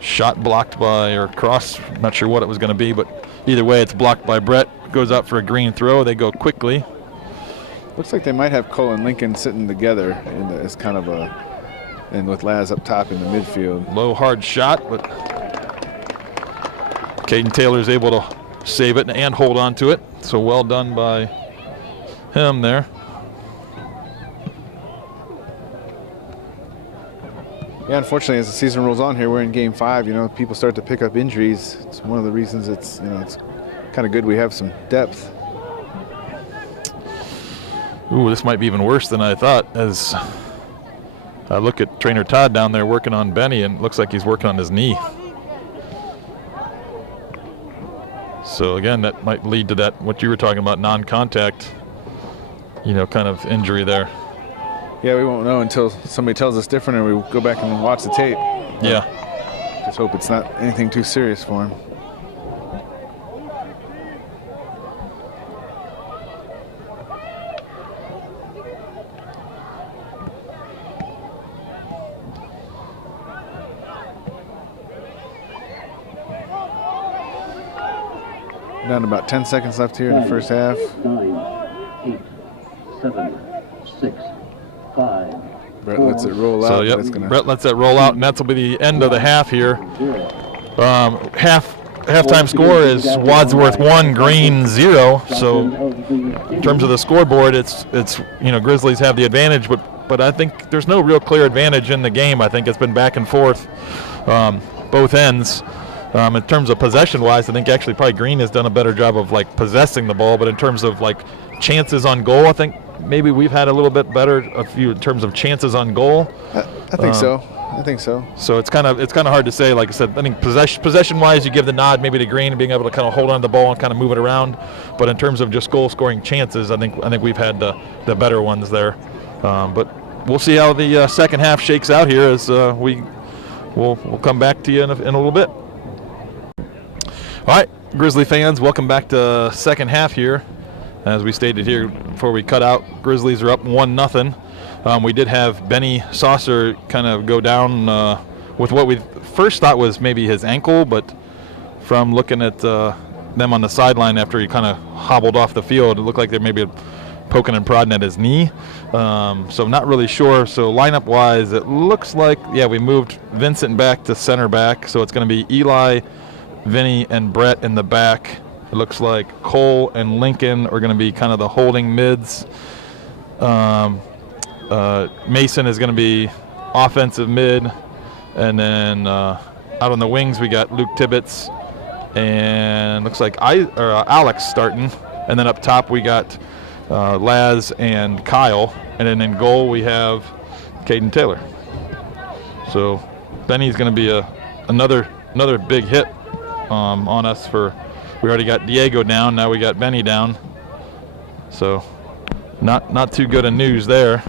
Shot blocked or cross, not sure what it was going to be, but either way it's blocked by Brett. Goes out for a green throw. They go quickly. Looks like they might have Cole and Lincoln sitting together as kind of and with Laz up top in the midfield. Low hard shot, but Caden Taylor's able to save it and hold on to it. So well done by him there. Yeah, unfortunately, as the season rolls on here, we're in Game 5. You know, people start to pick up injuries. It's one of the reasons it's kind of good we have some depth. Ooh, this might be even worse than I thought. As I look at Trainer Todd down there working on Benny, and it looks like he's working on his knee. So again, that might lead to that what you were talking about, non-contact, kind of injury there. Yeah, we won't know until somebody tells us different, or we go back and watch the tape. Yeah. Just hope it's not anything too serious for him. Down to about 10 seconds left here in the first half. 9, 8, 7, 6, 5. Brett lets it roll out. So, yep, Brett lets that roll out, and that'll be the end of the half here. Halftime score is Wadsworth 1, Green 0. So, in terms of the scoreboard, it's Grizzlies have the advantage, but I think there's no real clear advantage in the game. I think it's been back and forth, both ends. In terms of possession-wise, I think actually probably Green has done a better job of possessing the ball. But in terms of chances on goal, I think maybe we've had a little bit better in terms of chances on goal. I think so. I think so. So it's kind of hard to say. Like I said, I think possession-wise, you give the nod maybe to Green and being able to kind of hold on to the ball and kind of move it around. But in terms of just goal-scoring chances, I think we've had the better ones there. But we'll see how the second half shakes out here as we'll come back to you in a little bit. All right, Grizzly fans, welcome back to second half here. As we stated here before we cut out, Grizzlies are up 1-0. We did have Benny Saucer kind of go down with what we first thought was maybe his ankle, but from looking at them on the sideline after he kind of hobbled off the field, it looked like they maybe poking and prodding at his knee. So not really sure. So lineup-wise, it looks like, we moved Vincent back to center back, so it's going to be Eli, Vinny, and Brett in the back. It looks like Cole and Lincoln are going to be kind of the holding mids. Mason is going to be offensive mid. And then out on the wings, we got Luke Tibbetts and looks like Alex starting. And then up top, we got Laz and Kyle. And then in goal, we have Caden Taylor. So Benny's going to be another big hit on us we already got Diego down, now we got Benny down. So not too good of news there.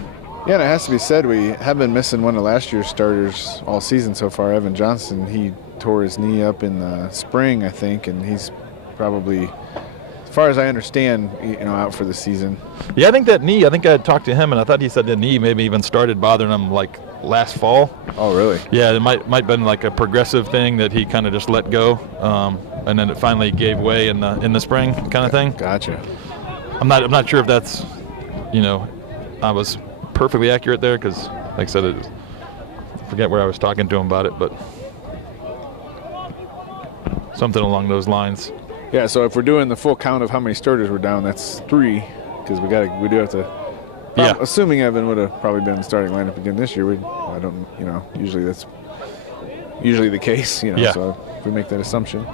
Yeah, and it has to be said, we have been missing one of last year's starters all season so far, Evan Johnson. He tore his knee up in the spring, I think, and he's probably, as far as I understand, out for the season. Yeah, I think I had talked to him, and I thought he said the knee maybe even started bothering him last fall. Oh, really? Yeah, it might been a progressive thing that he kind of just let go, and then it finally gave way in the spring kind of thing. Gotcha. I'm not sure if that's, I was perfectly accurate there because, like I said, I forget where I was talking to him about it, but something along those lines. Yeah, so if we're doing the full count of how many starters we're down, that's 3, because we do have to. Yeah. Assuming Evan would have probably been in the starting lineup again this year, usually that's the case, Yeah. So if we make that assumption.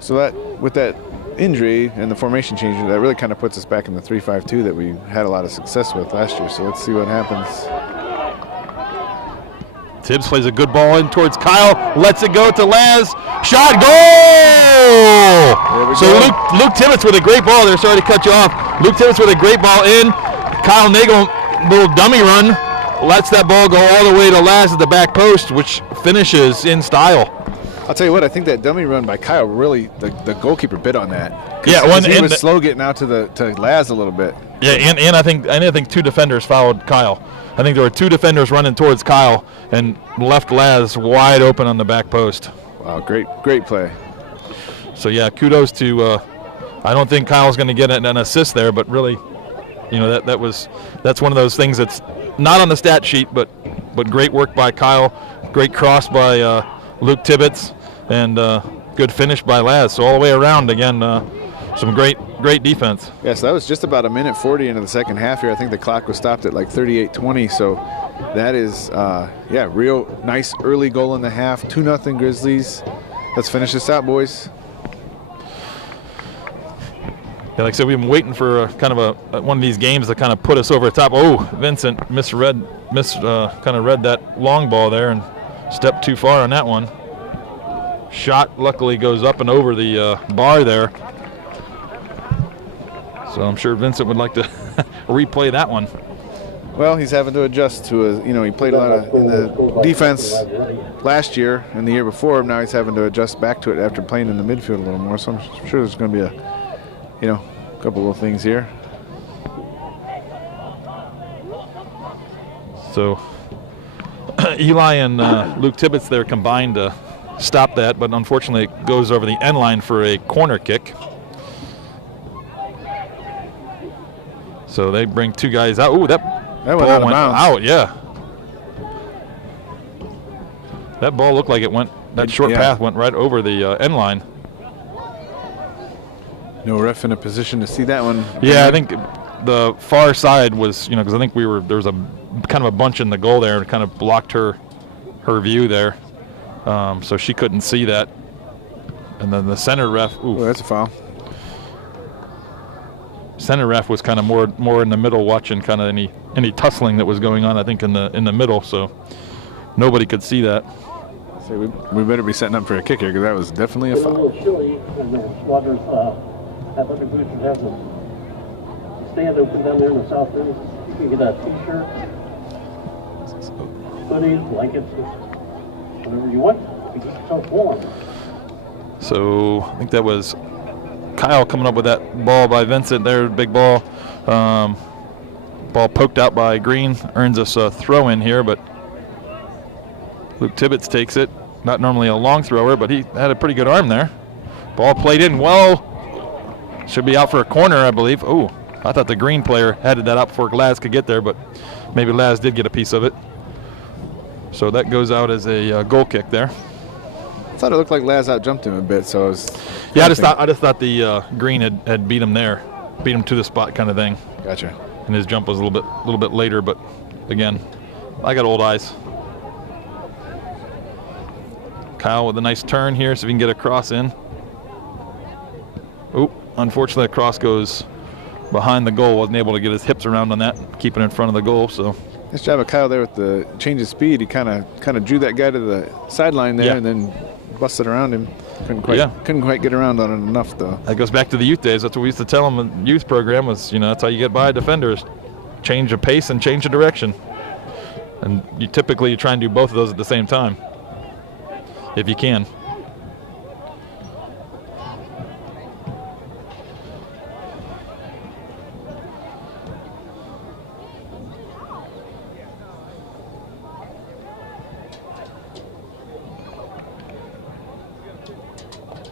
So that, with that injury and the formation change, that really kind of puts us back in the 3-5-2 that we had a lot of success with last year. So let's see what happens. Tibbs plays a good ball in towards Kyle, lets it go to Laz, shot, goal! So Luke Tibbetts with a great ball there. Sorry to cut you off. Luke Tibbetts with a great ball in. Kyle Nagel, little dummy run, lets that ball go all the way to Laz at the back post, which finishes in style. I'll tell you what, I think that dummy run by Kyle really, the goalkeeper bit on that. Yeah, he was slow getting out to Laz a little bit. Yeah, and I think 2 defenders followed Kyle. I think there were 2 defenders running towards Kyle and left Laz wide open on the back post. Wow, great play. So yeah, kudos to. I don't think Kyle's going to get an assist there, but really, that's one of those things that's not on the stat sheet, but great work by Kyle, great cross by Luke Tibbetts, and good finish by Laz. So all the way around, again, some great defense. Yeah, so that was just about 1:40 into the second half here. I think the clock was stopped at like 38:20. So that is, real nice early goal in the half. 2-0 Grizzlies. Let's finish this out, boys. Yeah, like I said, we've been waiting for kind of one of these games to kind of put us over the top. Oh, Vincent kind of read that long ball there and stepped too far on that one. Shot luckily goes up and over the bar there. So I'm sure Vincent would like to replay that one. Well, he's having to adjust to he played a lot in the defense last year and the year before. Now he's having to adjust back to it after playing in the midfield a little more. So I'm sure there's going to be a couple of things here. So Eli and Luke Tibbetts there combined to stop that, but unfortunately it goes over the end line for a corner kick. So they bring two guys out. Ooh, that went out of bounds. Out, yeah. That ball looked like it went, that short path went right over the end line. No ref in a position to see that one. Yeah, I think the far side was, because I think there was a kind of a bunch in the goal there and kind of blocked her view there. So she couldn't see that. And then the center ref, ooh, that's a foul. Center ref was kind of more in the middle watching kind of any tussling that was going on, I think, in the middle, so nobody could see that. So we better be setting up for a kick here because that was definitely a foul. A little chilly, and the Squadrons athletic boots would have the stand open down there in the south end. You can get a t-shirt, hoodies, blankets, whatever you want to keep yourself warm. So I think that was Kyle coming up with that ball by Vincent there, big ball. Ball poked out by Green, earns us a throw in here, but Luke Tibbetts takes it. Not normally a long thrower, but he had a pretty good arm there. Ball played in well. Should be out for a corner, I believe. Oh, I thought the Green player headed that up before Laz could get there, but maybe Laz did get a piece of it. So that goes out as a goal kick there. I thought it looked like Laz out jumped him a bit, so I was. Yeah, I just thought the Green had beat him there, beat him to the spot kind of thing. Gotcha. And his jump was a little bit later, but again, I got old eyes. Kyle with a nice turn here, so if he can get a cross in. Oh, unfortunately, the cross goes behind the goal. Wasn't able to get his hips around on that, keep it in front of the goal. So nice job of Kyle there with the change of speed. He kind of drew that guy to the sideline there, and then busted around him. Couldn't quite get around on it enough, though. That goes back to the youth days. That's what we used to tell them in the youth program was, that's how you get by defenders. Change of pace and change of direction. And you typically try and do both of those at the same time, if you can.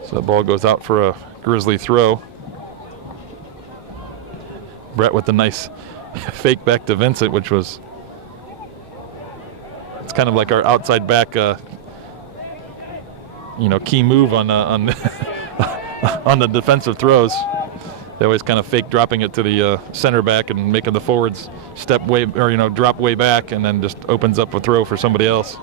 So the ball goes out for a Grizzly throw. Brett with the nice fake back to Vincent, which was, it's kind of like our outside back, key move on on the defensive throws. They always kind of fake dropping it to the center back and making the forwards step way, or drop way back, and then just opens up a throw for somebody else.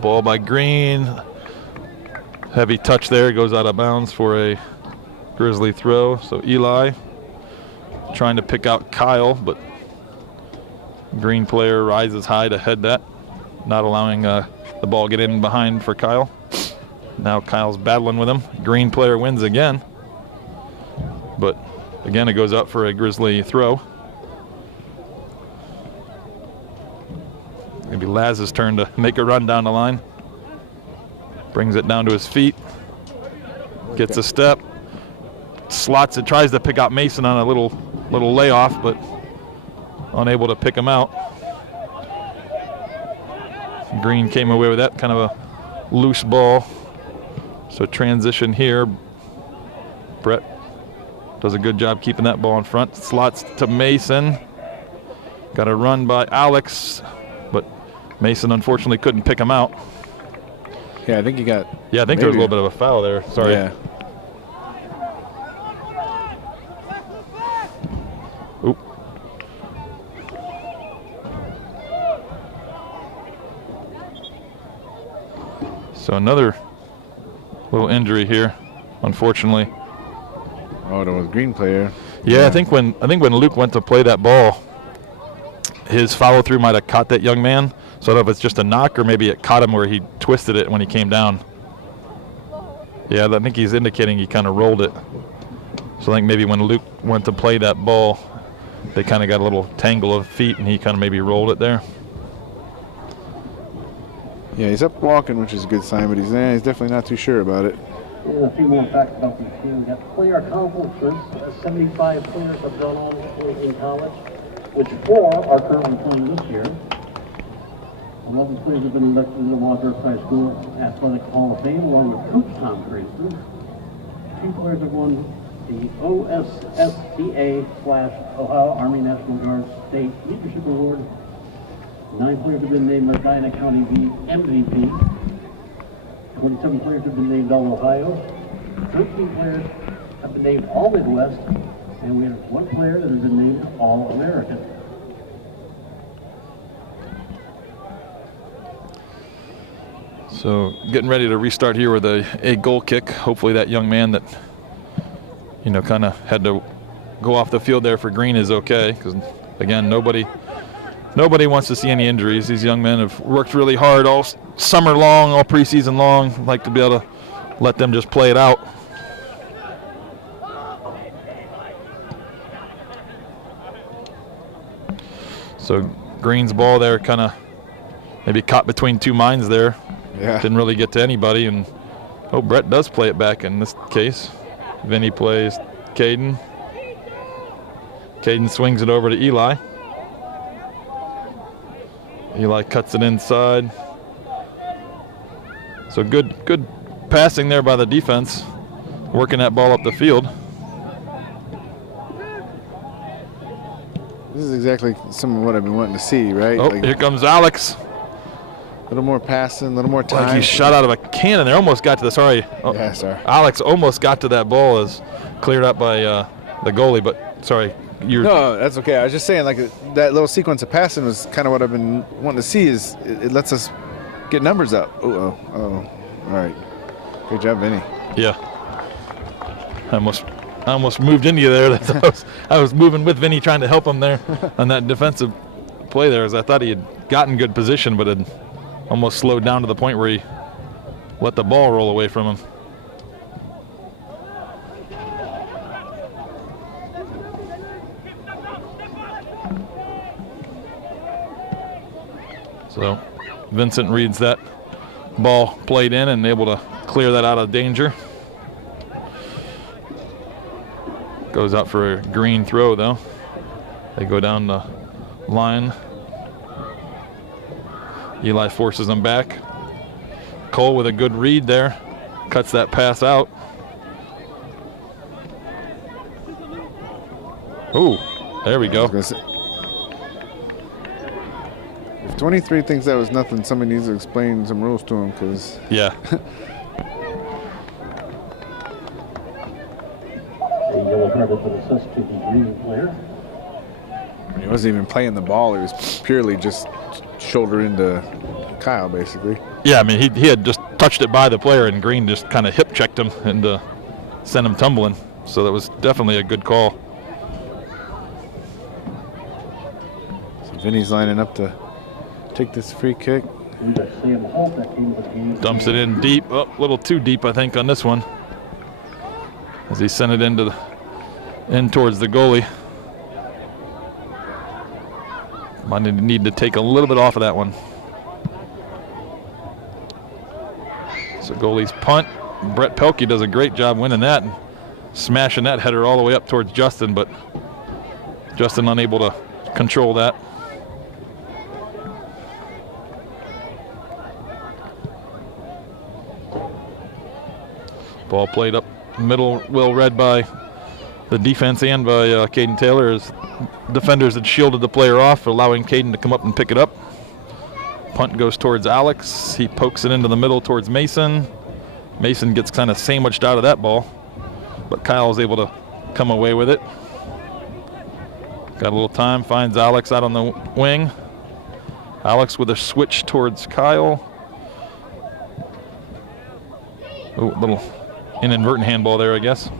Ball by Green. Heavy touch there, goes out of bounds for a Grizzly throw. So Eli trying to pick out Kyle, but Green player rises high to head that, not allowing the ball get in behind for Kyle. Now Kyle's battling with him. Green player wins again, but again it goes out for a Grizzly throw. Maybe Laz's turn to make a run down the line. Brings it down to his feet. Gets a step. Slots it, tries to pick out Mason on a little layoff, but unable to pick him out. Green came away with that, kind of a loose ball. So transition here. Brett does a good job keeping that ball in front. Slots to Mason. Got a run by Alex, but Mason unfortunately couldn't pick him out. Yeah, I think he got. Yeah, I think there was a little bit of a foul there. Sorry. Yeah. Oop. So another little injury here, unfortunately. Oh, it was green player. Yeah, I think when Luke went to play that ball, his follow through might have caught that young man. So I don't know if it's just a knock or maybe it caught him where he twisted it when he came down. Yeah, I think he's indicating he kind of rolled it. So I think maybe when Luke went to play that ball, they kind of got a little tangle of feet and he kind of maybe rolled it there. Yeah, he's up walking, which is a good sign, but he's definitely not too sure about it. And a few more facts about this team. We got player accomplishments. 75 players have gone on in college, which 4 are currently playing this year. 11 players have been elected to the Wadsworth High School Athletic Hall of Fame, along with Coach Tom Cranston. 2 players have won the OSSTA/Ohio Army National Guard State Leadership Award. 9 players have been named Medina County MVP. 27 players have been named All-Ohio. 13 players have been named All-Midwest. And we have 1 player that has been named All-American. So getting ready to restart here with a goal kick. Hopefully that young man that, you know, kind of had to go off the field there for Green is okay. Because, again, nobody wants to see any injuries. These young men have worked really hard all summer long, all preseason long. Like to be able to let them just play it out. So Green's ball there kind of maybe caught between 2 minds there. Yeah. Didn't really get to anybody. And, oh, Brett does play it back in this case. Vinny plays Caden. Caden swings it over to Eli. Eli cuts it inside. So good passing there by the defense, working that ball up the field. This is exactly some of what I've been wanting to see, right? Oh, like, here comes Alex. a little more passing, a little more time. Like he shot out of a cannon there. Almost got to the, sorry. Oh, Yeah, sorry. Alex almost got to that ball as cleared up by the goalie, but sorry. No, that's okay. I was just saying, like, that little sequence of passing was kind of what I've been wanting to see. Is it lets us get numbers up. Oh, all right. Good job, Vinny. Yeah. I almost moved into you there. I was moving with Vinny trying to help him there on that defensive play there, as I thought he had gotten good position, but had almost slowed down to the point where he let the ball roll away from him. So Vincent reads that ball played in and able to clear that out of danger. Goes out for a green throw though. They go down the line. Eli forces them back. Cole with a good read there. Cuts that pass out. Ooh, there we go. If 23 thinks that was nothing, somebody needs to explain some rules to him, because Yeah. A yellow card has been assessed to the green player. he wasn't even playing the ball. He was purely just shoulder into Kyle, basically. Yeah, I mean, he had just touched it by the player, and Green just kind of hip checked him and sent him tumbling. So that was definitely a good call. So Vinny's lining up to take this free kick. Dumps it in deep. Oh, a little too deep, I think, on this one. As he sent it in towards the goalie. Might need to take a little bit off of that one. So goalie's punt. Brett Pelkey does a great job winning that and smashing that header all the way up towards Justin, but Justin unable to control that. Ball played up middle, well read by the defense and by Caden Taylor, as defenders had shielded the player off, allowing Caden to come up and pick it up. Punt goes towards Alex. He pokes it into the middle towards Mason. Mason gets kind of sandwiched out of that ball, but Kyle is able to come away with it. Got a little time, finds Alex out on the wing. Alex with a switch towards Kyle. Oh, little inadvertent handball there, I guess.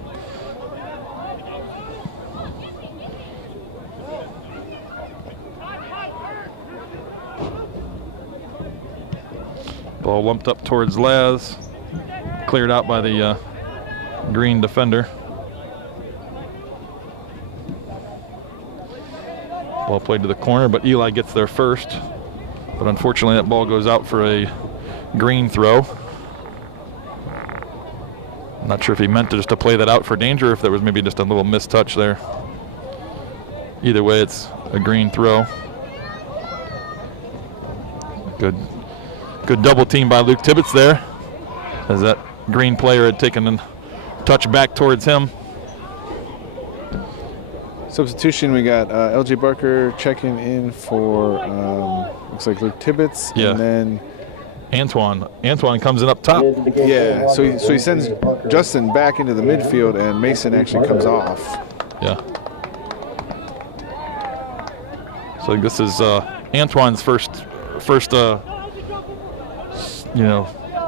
Ball lumped up towards Laz. Cleared out by the green defender. Ball played to the corner, but Eli gets there first. But unfortunately, that ball goes out for a green throw. I'm not sure if he meant to just to play that out for danger, or if there was maybe just a little mistouch there. Either way, it's a green throw. Good double team by Luke Tibbetts there, as that green player had taken a touch back towards him. Substitution, we got LJ Barker checking in for, looks like Luke Tibbetts. Yeah. And then Antoine comes in up top. Yeah, so he sends Justin back into the midfield, and Mason actually comes off. Yeah. So this is Antoine's first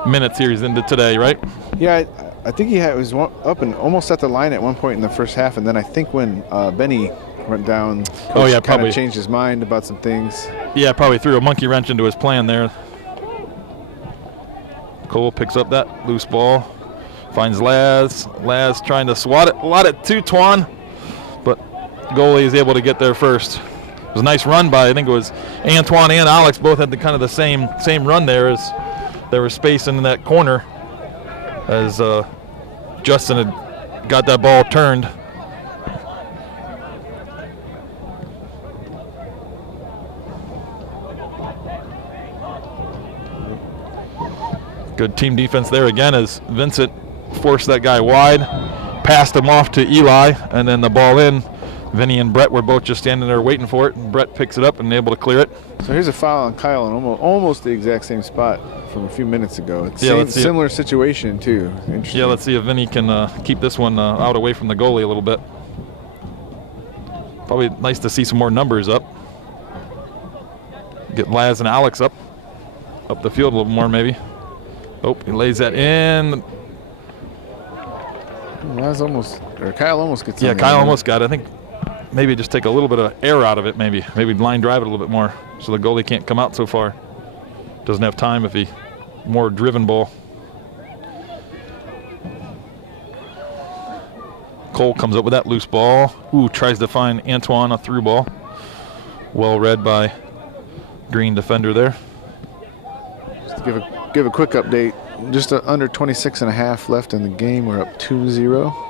minutes here he's into today, right? Yeah, I think he was up and almost at the line at one point in the first half, and then I think when Benny went down, Coach kind of changed his mind about some things. Yeah, probably threw a monkey wrench into his plan there. Cole picks up that loose ball, finds Laz. Laz trying to swat it to Twan, but goalie is able to get there first. It was a nice run by, I think it was Antoine and Alex both had the same run there, as there was space in that corner as Justin had got that ball turned. Good team defense there again, as Vincent forced that guy wide, passed him off to Eli, and then the ball in. Vinny and Brett were both just standing there waiting for it, and Brett picks it up and able to clear it. So here's a foul on Kyle in almost the exact same spot from a few minutes ago. It's similar situation too. Interesting. Yeah, let's see if Vinny can keep this one out away from the goalie a little bit. Probably nice to see some more numbers up. Get Laz and Alex up the field a little more maybe. Oh, he lays that in. Kyle almost gets it. Yeah, Kyle almost got it. I think maybe just take a little bit of air out of it, maybe line drive it a little bit more so the goalie can't come out so far. Doesn't have time if he more driven ball. Cole comes up with that loose ball. Ooh, tries to find Antoine, a through ball. Well read by green defender there. Just to give a quick update, just under 26 and a half left in the game. We're up 2-0.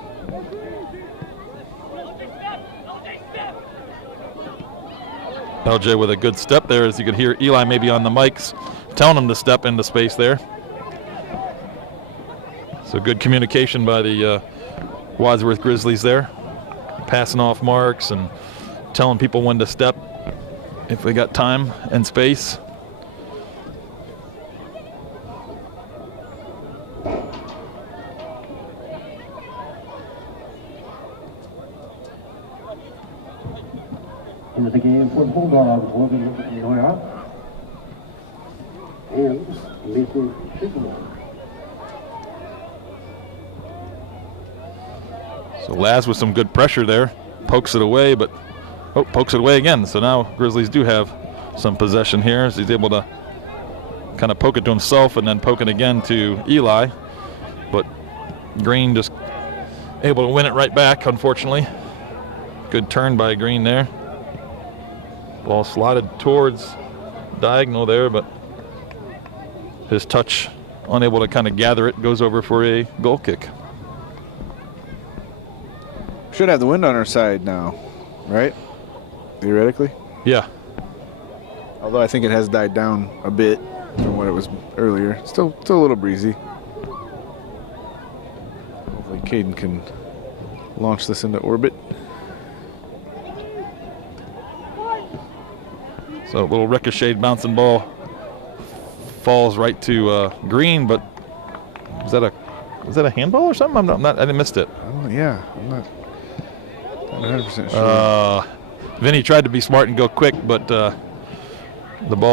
LJ with a good step there, as you could hear Eli maybe on the mics telling him to step into space there. So good communication by the Wadsworth Grizzlies there, passing off marks and telling people when to step if they got time and space. Into the game for the Bulldogs, Logan Noya and Mason Schiffman. So Laz with some good pressure there, pokes it away, but pokes it away again. So now Grizzlies do have some possession here, as he's able to kind of poke it to himself and then poke it again to Eli. But Green just able to win it right back, unfortunately. Good turn by Green there. Ball slotted towards diagonal there, but his touch unable to kind of gather it, goes over for a goal kick. Should have the wind on our side now, right? Theoretically. Yeah. Although I think it has died down a bit from what it was earlier. Still a little breezy. Caden can launch this into orbit. So a little ricocheted bouncing ball falls right to Green, but was that a handball or something? I didn't missed it. Yeah, I'm not 100% sure. Vinny tried to be smart and go quick, but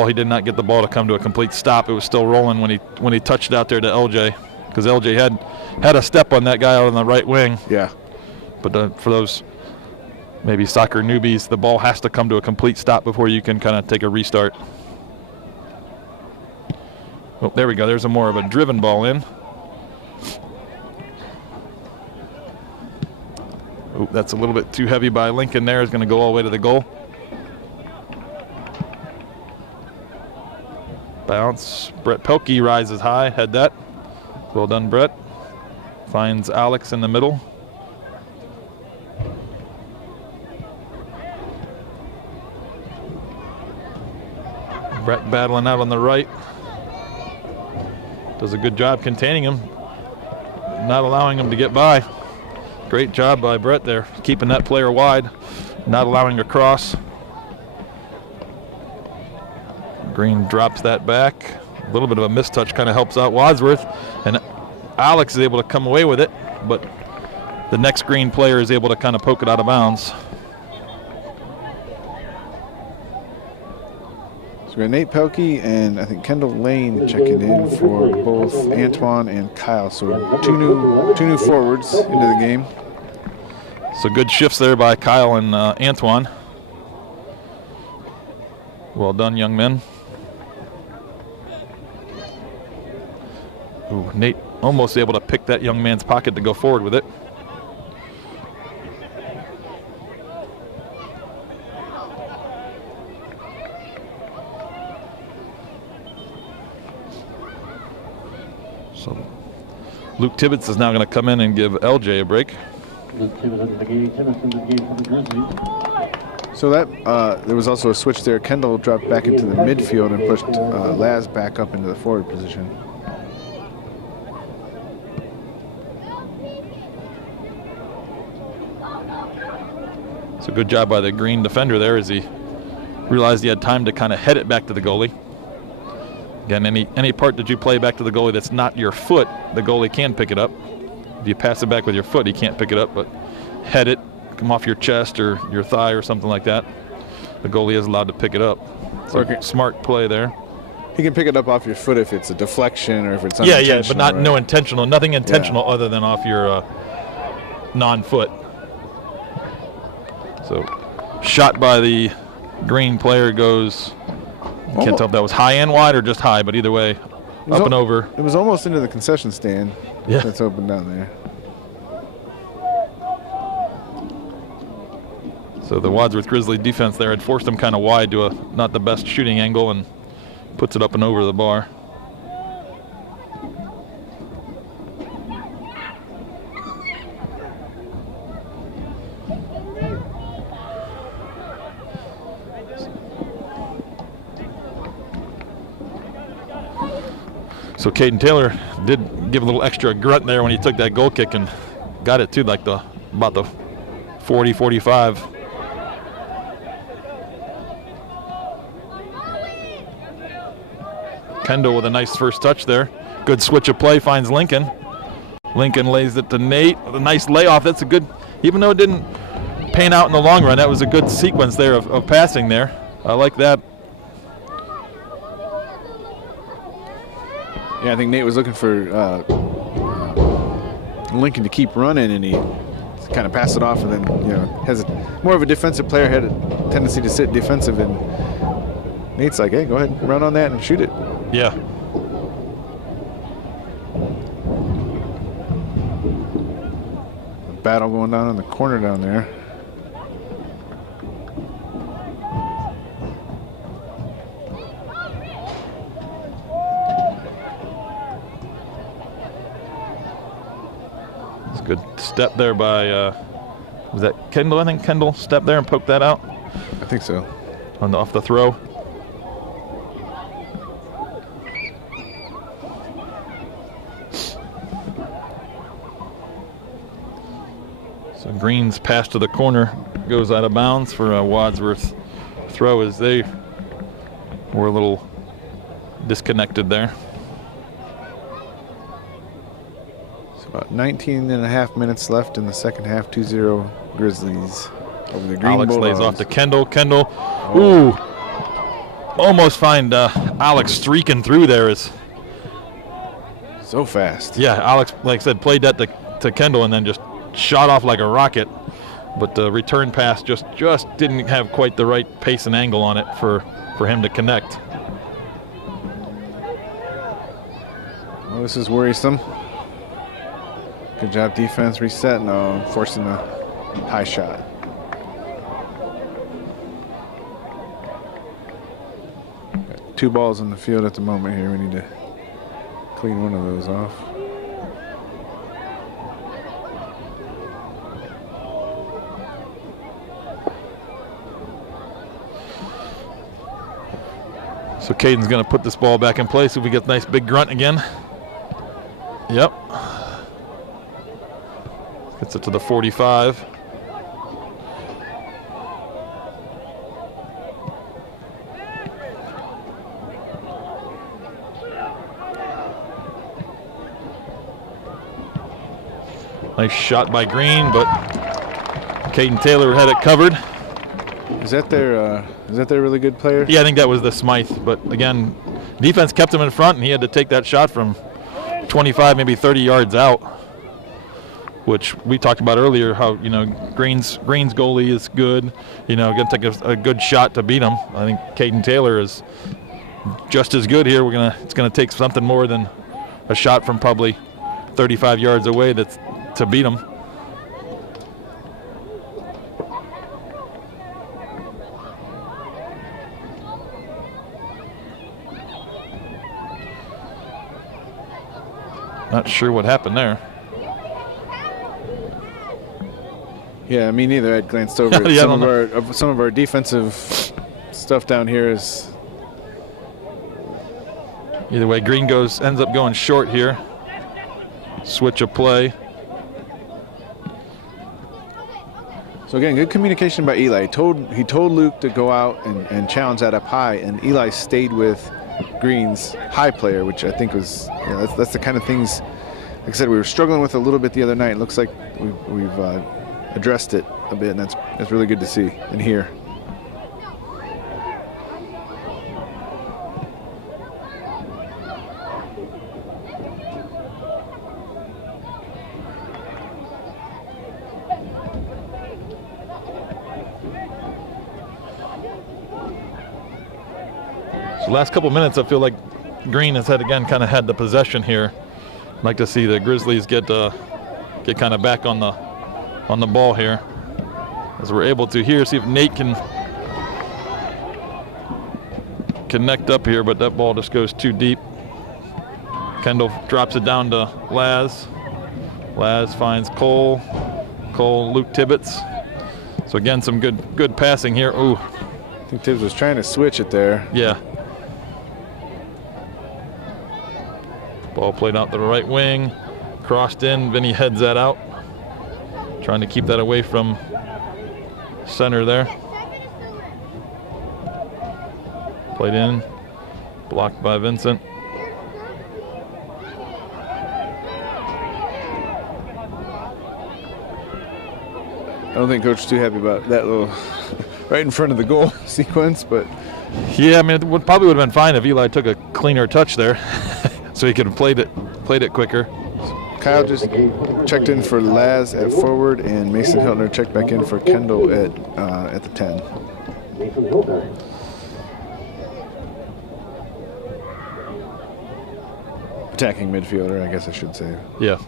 he did not get the ball to come to a complete stop. It was still rolling when he touched it out there to LJ, because LJ had a step on that guy out on the right wing. Yeah. But for those maybe soccer newbies, the ball has to come to a complete stop before you can kind of take a restart. Oh, there we go. There's more of a driven ball in. Oh, that's a little bit too heavy by Lincoln there. Is going to go all the way to the goal. Bounce. Brett Pelkey rises high. Had that. Well done, Brett. Finds Alex in the middle. Brett battling out on the right. Does a good job containing him, not allowing him to get by. Great job by Brett there, keeping that player wide, not allowing a cross. Green drops that back. A little bit of a mistouch kind of helps out Wadsworth, and Alex is able to come away with it, but the next Green player is able to kind of poke it out of bounds. We got Nate Pelkey and I think Kendall Lane checking in for both Antoine and Kyle. So two new forwards into the game. So good shifts there by Kyle and Antoine. Well done, young men. Ooh, Nate almost able to pick that young man's pocket to go forward with it. So Luke Tibbetts is now going to come in and give LJ a break. Luke Tibbetts into the game. Tibbetts into the game for the Grizzlies. So that there was also a switch there. Kendall dropped back into the midfield and pushed Laz back up into the forward position. So good job by the Green defender there as he realized he had time to kind of head it back to the goalie. Again, any part that you play back to the goalie that's not your foot, the goalie can pick it up. If you pass it back with your foot, he can't pick it up, but head it, come off your chest or your thigh or something like that, the goalie is allowed to pick it up. So smart play there. He can pick it up off your foot if it's a deflection or if it's unintentional. Yeah, but not no intentional, nothing intentional other than off your non-foot. So shot by the Green player goes, can't tell if that was high and wide or just high, but either way, up and over. It was almost into the concession stand. Yeah. That's open down there. So the Wadsworth Grizzly defense there had forced him kind of wide to a not the best shooting angle and puts it up and over the bar. So Caden Taylor did give a little extra grunt there when he took that goal kick and got it to like about the 40, 45. Kendall with a nice first touch there. Good switch of play, finds Lincoln. Lincoln lays it to Nate with a nice layoff. That's a good, even though it didn't pan out in the long run, that was a good sequence there of passing there. I like that. Yeah, I think Nate was looking for Lincoln to keep running, and he kind of passed it off, and then has more of a defensive player, had a tendency to sit defensive, and Nate's like, hey, go ahead, run on that and shoot it. Yeah. Battle going down in the corner down there. Good step there by, was that Kendall? I think Kendall stepped there and poked that out. I think so. Off the throw. So Green's pass to the corner goes out of bounds for a Wadsworth throw as they were a little disconnected there. So about 19 and a half minutes left in the second half. 2-0 Grizzlies over the Green Alex Bulldogs. lays off to Kendall. Kendall, ooh, almost find Alex streaking through there. So fast. Yeah, Alex, like I said, played that to Kendall and then just shot off like a rocket. But the return pass just didn't have quite the right pace and angle on it for him to connect. Well, this is worrisome. Good job defense, reset. No, forcing the high shot. Got 2 balls on the field at the moment here. We need to clean one of those off. So Caden's going to put this ball back in place if we get a nice big grunt again. Yep. Gets it to the 45. Nice shot by Green, but Caden Taylor had it covered. Is that their really good player? Yeah, I think that was the Smythe. But again, defense kept him in front, and he had to take that shot from 25, maybe 30 yards out, which we talked about earlier. How Green's goalie is good. Going to take a good shot to beat him. I think Caden Taylor is just as good here. It's gonna take something more than a shot from probably 35 yards away to beat him. Not sure what happened there. Yeah, me neither. I'd glanced over it. Yeah, Some of our defensive stuff down here is. Either way, Green ends up going short here. Switch of play. So again, good communication by Eli. He told Luke to go out and challenge that up high, and Eli stayed with Green's high player, which I think was, that's the kind of things, like I said, we were struggling with a little bit the other night. It looks like we've addressed it a bit, and that's really good to see and hear. The last couple minutes, I feel like Green has had the possession here. I'd like to see the Grizzlies get kind of back on the ball here, as we're able to here. See if Nate can connect up here, but that ball just goes too deep. Kendall drops it down to Laz. Laz finds Cole. Luke Tibbetts. So again, some good passing here. Ooh, I think Tibbs was trying to switch it there. Yeah. Ball played out the right wing, crossed in. Vinny heads that out, trying to keep that away from center there. Played in, blocked by Vincent. I don't think Coach is too happy about that little right in front of the goal sequence, but yeah, I mean, it probably would have been fine if Eli took a cleaner touch there. So he could have played it quicker. Kyle just checked in for Laz at forward, and Mason Hiltner checked back in for Kendall at the 10. Attacking midfielder, I guess I should say. Yeah.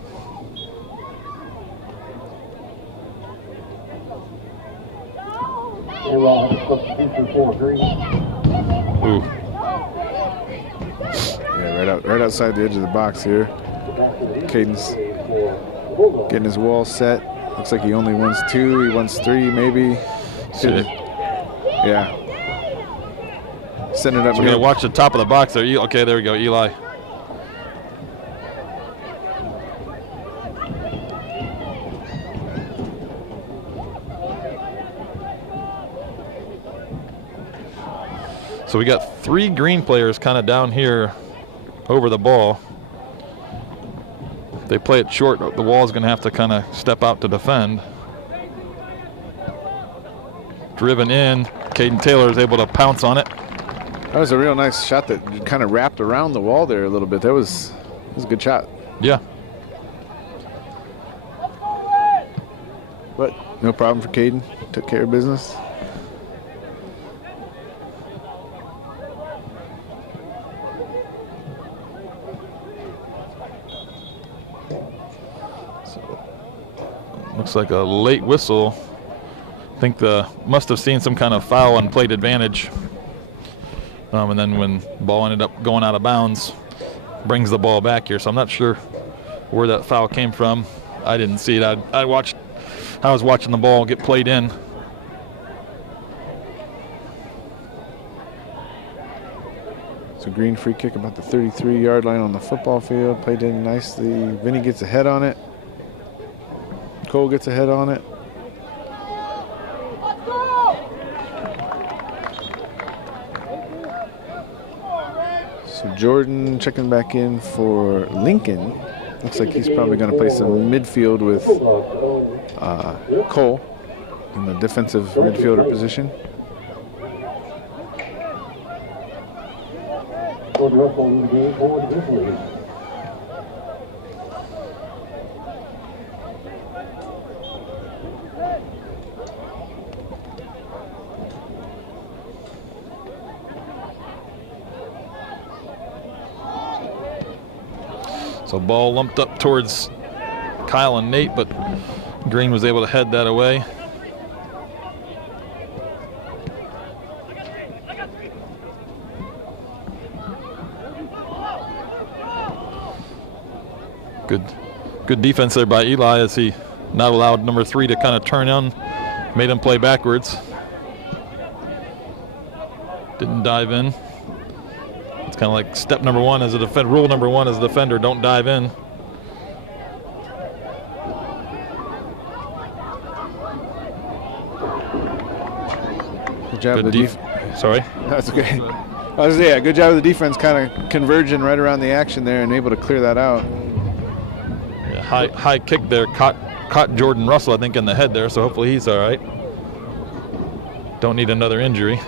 And we'll have a substitution for Green. Ooh. Yeah, right outside the edge of the box here. Caden's getting his wall set. Looks like he only wants 2. He wants 3, maybe. Yeah. Send it up. So we're gonna watch the top of the box there. Okay, there we go, Eli. So we got 3 green players kind of down here over the ball. If they play it short, the wall's going to have to kind of step out to defend. Driven in. Caden Taylor is able to pounce on it. That was a real nice shot that kind of wrapped around the wall there a little bit. That was a good shot. Yeah. But no problem for Caden. Took care of business. Looks like a late whistle. I think must have seen some kind of foul and played advantage. And then when the ball ended up going out of bounds, brings the ball back here. So I'm not sure where that foul came from. I didn't see it. I was watching the ball get played in. It's a green free kick about the 33-yard line on the football field. Played in nicely. Vinny gets a head on it. Cole gets a head on it. So Jordan checking back in for Lincoln. Looks like he's probably going to play some midfield with Cole in the defensive midfielder position. So ball lumped up towards Kyle and Nate, but Green was able to head that away. Good defense there by Eli as he not allowed number 3 to kind of turn on, made him play backwards. Didn't dive in. It's kind of like step number 1 as a defender. Rule number 1 as a defender, don't dive in. Good job of the Sorry? That's okay. Good job of the defense kind of converging right around the action there and able to clear that out. Yeah, high kick there, caught Jordan Russell, I think, in the head there, so hopefully he's all right. Don't need another injury.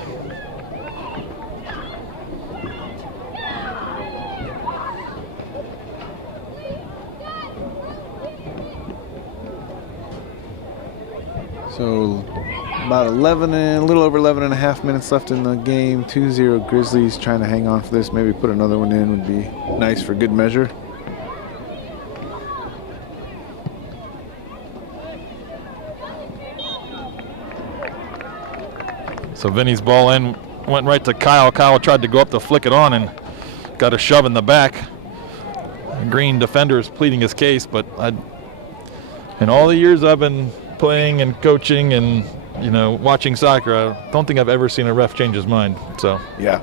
So about a little over 11 and a half minutes left in the game. 2-0 Grizzlies trying to hang on for this. Maybe put another one in would be nice for good measure. So Vinny's ball in, went right to Kyle. Kyle tried to go up to flick it on and got a shove in the back. Green defender is pleading his case, but in all the years I've been playing and coaching and watching soccer, I don't think I've ever seen a ref change his mind. So yeah,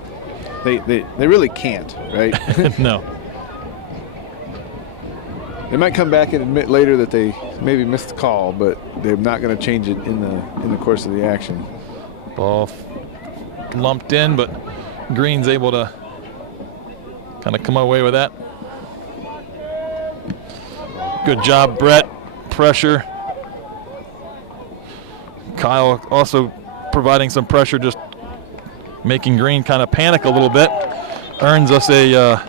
they really can't, right? No. They might come back and admit later that they maybe missed the call, but they're not going to change it in the course of the action. Ball lumped in, but Green's able to kind of come away with that. Good job, Brett. Pressure. Kyle also providing some pressure, just making Green kind of panic a little bit. Earns us a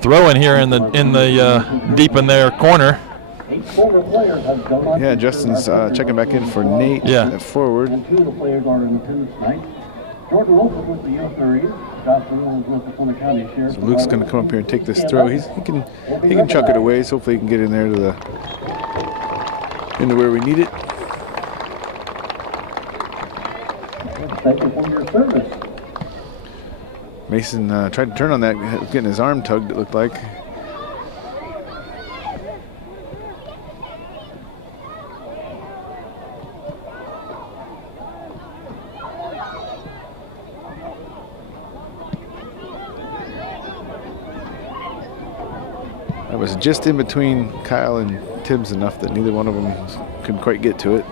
throw in here in the deep in their corner. Yeah, Justin's checking back in for Nate at forward. And 2 of the players are in attendance tonight. Jordan Wilson with the U30s. Josh Williams with the Plymouth County Sheriff. So Luke's going to come up here and take this throw. He can chuck it away. So hopefully he can get in there into where we need it. Thank you for your service. Mason tried to turn on that, getting his arm tugged, it looked like. That was just in between Kyle and Tibbs enough that neither one of them couldn't quite get to it.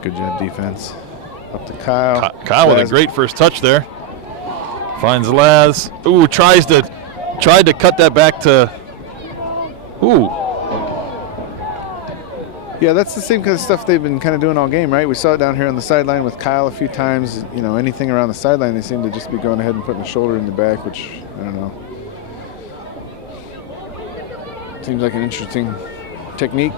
Good job defense. Up to Kyle. Kyle with a great first touch there. Finds Laz. Ooh, tried to cut that back to. Ooh. Yeah, that's the same kind of stuff they've been kind of doing all game, right? We saw it down here on the sideline with Kyle a few times. You know, anything around the sideline, they seem to just be going ahead and putting the shoulder in the back, which, I don't know. Seems like an interesting technique.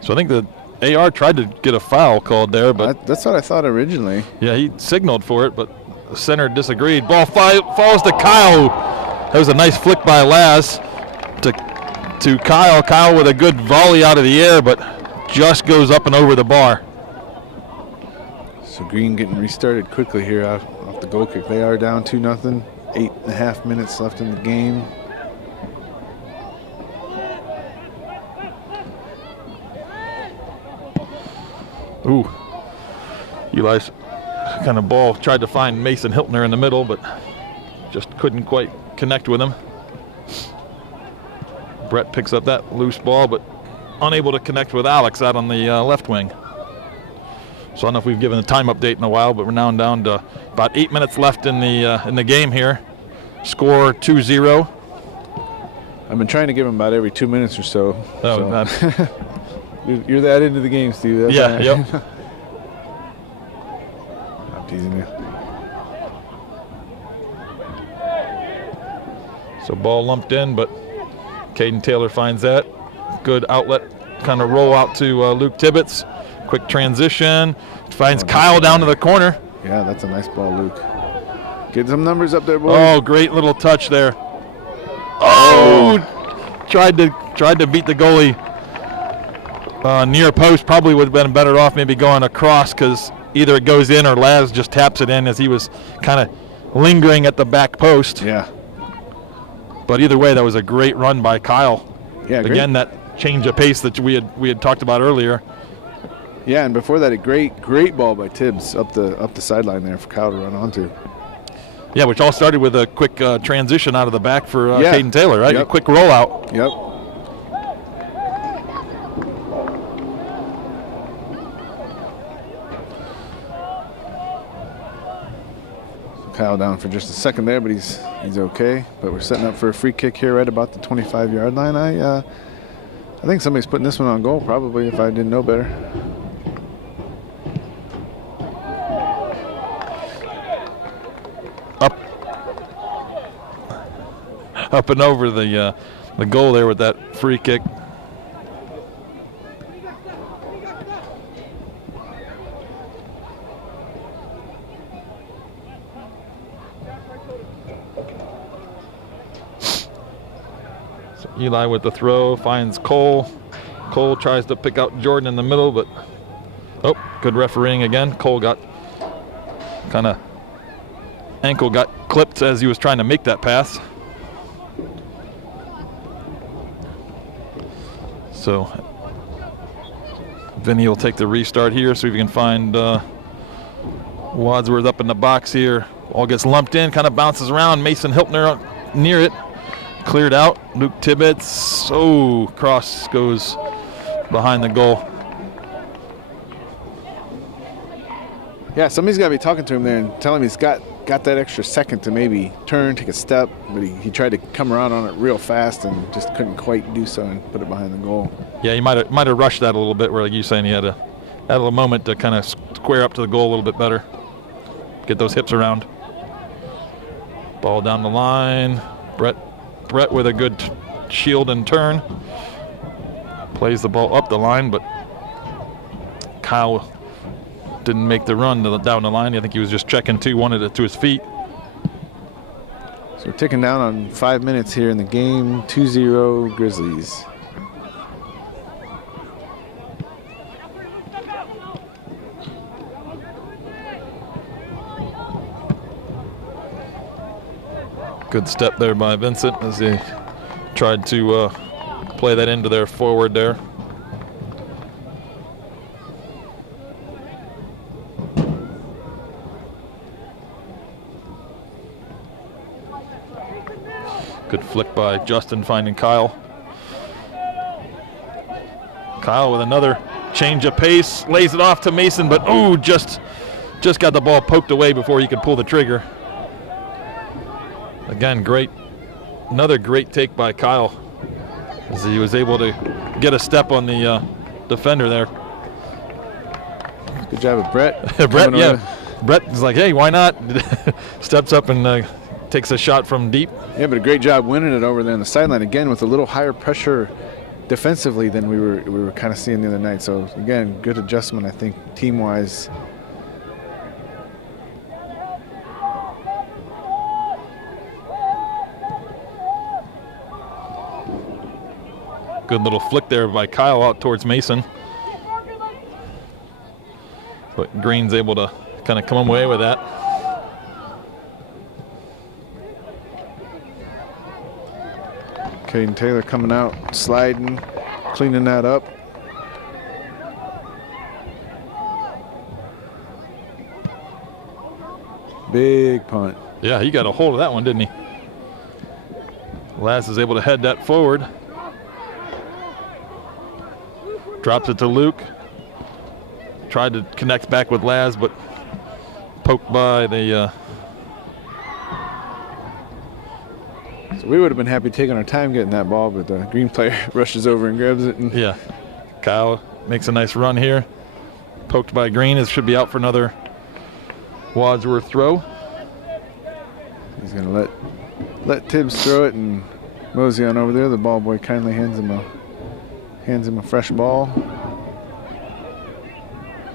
So I think the AR tried to get a foul called there, but that's what I thought originally. Yeah, he signaled for it, but the center disagreed. Ball falls to Kyle. That was a nice flick by Laz to Kyle. Kyle with a good volley out of the air, but just goes up and over the bar. So Green getting restarted quickly here off the goal kick. They are down 2-0. 8.5 minutes left in the game. Ooh, Eli's kind of ball tried to find Mason Hiltner in the middle, but just couldn't quite connect with him. Brett picks up that loose ball, but unable to connect with Alex out on the left wing. So I don't know if we've given a time update in a while, but we're now down to about 8 minutes left in the game here. Score 2-0. I've been trying to give him about every 2 minutes or so. Oh, so. You're that into the game, Steve. That's yeah, yep. I'm teasing you. So ball lumped in, but Caden Taylor finds that. Good outlet, kind of roll out to Luke Tibbetts. Quick transition. Finds Kyle down to the corner. Yeah, that's a nice ball, Luke. Get some numbers up there, boys. Oh, great little touch there. Oh, tried to beat the goalie. Near post, probably would have been better off maybe going across, because either it goes in or Laz just taps it in as he was kind of lingering at the back post. Yeah. But either way, that was a great run by Kyle. Yeah, great. Again, that change of pace that we had talked about earlier. Yeah, and before that, a great ball by Tibbs up the sideline there for Kyle to run onto. Yeah, which all started with a quick transition out of the back for Caden Taylor, right? Yep. A quick rollout. Yep. Kyle down for just a second there, but he's okay. But we're setting up for a free kick here right about the 25-yard line. I think somebody's putting this one on goal, probably, if I didn't know better. Up and over the goal there with that free kick. So Eli with the throw finds Cole. Cole tries to pick out Jordan in the middle, but good refereeing again. Cole got ankle got clipped as he was trying to make that pass. So Vinny will take the restart here, so if you can find Wadsworth up in the box here. All gets lumped in, kind of bounces around. Mason Hiltner near it, cleared out. Luke Tibbetts, cross goes behind the goal. Yeah, somebody's got to be talking to him there and telling him he's got that extra second to maybe turn, take a step, but he tried to come around on it real fast and just couldn't quite do so and put it behind the goal. Yeah, he might have rushed that a little bit, where, like you saying, he had a moment to kind of square up to the goal a little bit better, get those hips around. Ball down the line. Brett with a good shield and turn. Plays the ball up the line, but Kyle didn't make the run down the line. I think he was just checking wanted it to his feet. So we're ticking down on 5 minutes here in the game. 2-0 Grizzlies. Good step there by Vincent as he tried to play that into their forward there. Good flick by Justin finding Kyle. Kyle with another change of pace, lays it off to Mason, but just got the ball poked away before he could pull the trigger. Again, another great take by Kyle, as he was able to get a step on the defender there. Good job of Brett. Brett, yeah. Brett is like, hey, why not? Steps up and takes a shot from deep. Yeah, but a great job winning it over there on the sideline, again, with a little higher pressure defensively than we were kind of seeing the other night. So, again, good adjustment, I think, team-wise. Good little flick there by Kyle out towards Mason. But Green's able to kind of come away with that. Caden Taylor coming out, sliding, cleaning that up. Big punt. Yeah, he got a hold of that one, didn't he? Laz is able to head that forward. Drops it to Luke. Tried to connect back with Laz, but poked by the... So we would have been happy taking our time getting that ball, but the Green player rushes over and grabs it. And yeah. Kyle makes a nice run here. Poked by Green. It should be out for another Wadsworth throw. He's going to let Tibbs throw it and mosey on over there. The ball boy kindly hands him a fresh ball.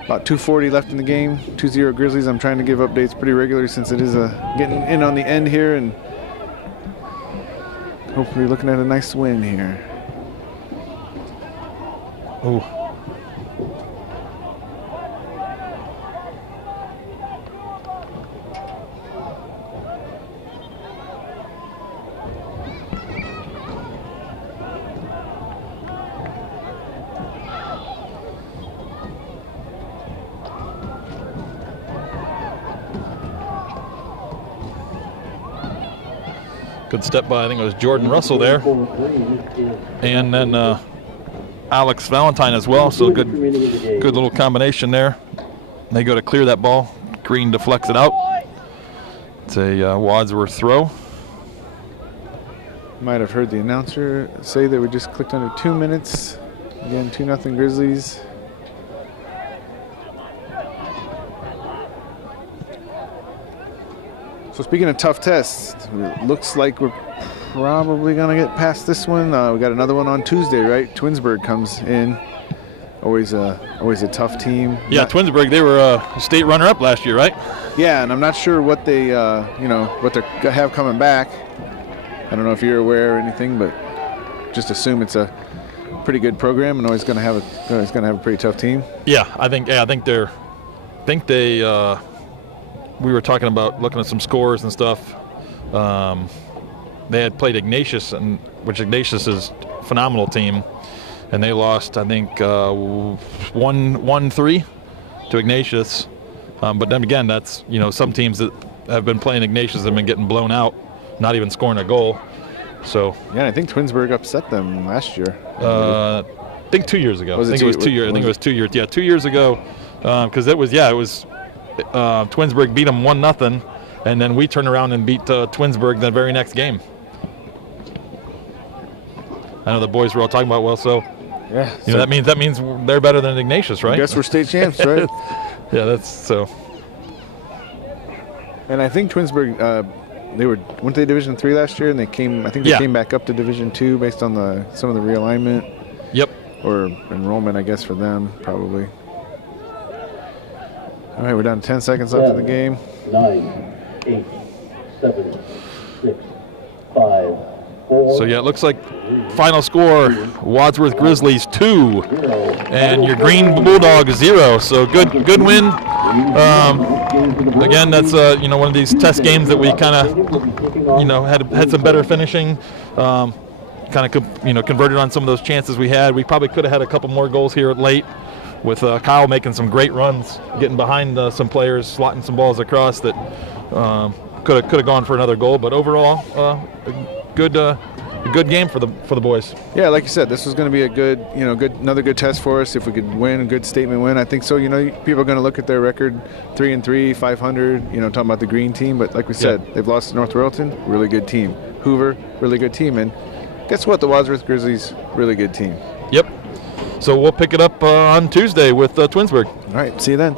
About 2:40 left in the game. 2-0 Grizzlies. I'm trying to give updates pretty regularly since it is getting in on the end here, and hopefully looking at a nice win here. Oh. Good step by, I think it was Jordan Russell there. And then Alex Valentine as well, so good little combination there. They go to clear that ball. Green deflects it out. It's a Wadsworth throw. Might have heard the announcer say that we just clicked under 2 minutes. Again, 2-0 Grizzlies. So speaking of tough tests, it looks like we're probably going to get past this one. We got another one on Tuesday, right? Twinsburg comes in. Always a tough team. Yeah, Twinsburg, they were a state runner-up last year, right? Yeah, and I'm not sure what they, what they have coming back. I don't know if you're aware or anything, but just assume it's a pretty good program and always going to have a pretty tough team. Yeah, I think they. We were talking about looking at some scores and stuff. They had played Ignatius, which Ignatius is a phenomenal team, and they lost, I think, 1-3 to Ignatius. But then again, that's, some teams that have been playing Ignatius have been getting blown out, not even scoring a goal. So yeah, I think Twinsburg upset them last year. I think 2 years ago. I think it was 2 years. I think it was 2 years. Yeah, 2 years ago, because it was Twinsburg beat them 1-0, and then we turned around and beat Twinsburg the very next game. I know the boys were all talking about, yeah, that means they're better than Ignatius, right? I guess we're state champs, right? Yeah, that's so. And I think Twinsburg, went to Division III last year, and they came back up to Division II based on some of the realignment. Yep. Or enrollment, I guess, for them, probably. All right, we're down to 10 seconds left in the game. 9, 8, 7, 6, 5, 4. So, yeah, it looks like final score, Wadsworth Grizzlies 2, and your Green Bulldogs 0. So good win. Again, that's one of these test games that we kind of had some better finishing. Converted on some of those chances we had. We probably could have had a couple more goals here late, with Kyle making some great runs, getting behind some players, slotting some balls across that could have gone for another goal. But overall, good game for the boys. Yeah, like you said, this was going to be a another good test for us. If we could win, a good statement win, I think so. People are going to look at their record, 3-3, 500. Talking about the green team, but like we said, they've lost to North Royalton, really good team. Hoover, really good team, and guess what? The Wadsworth Grizzlies, really good team. Yep. So we'll pick it up on Tuesday with Twinsburg. All right, see you then.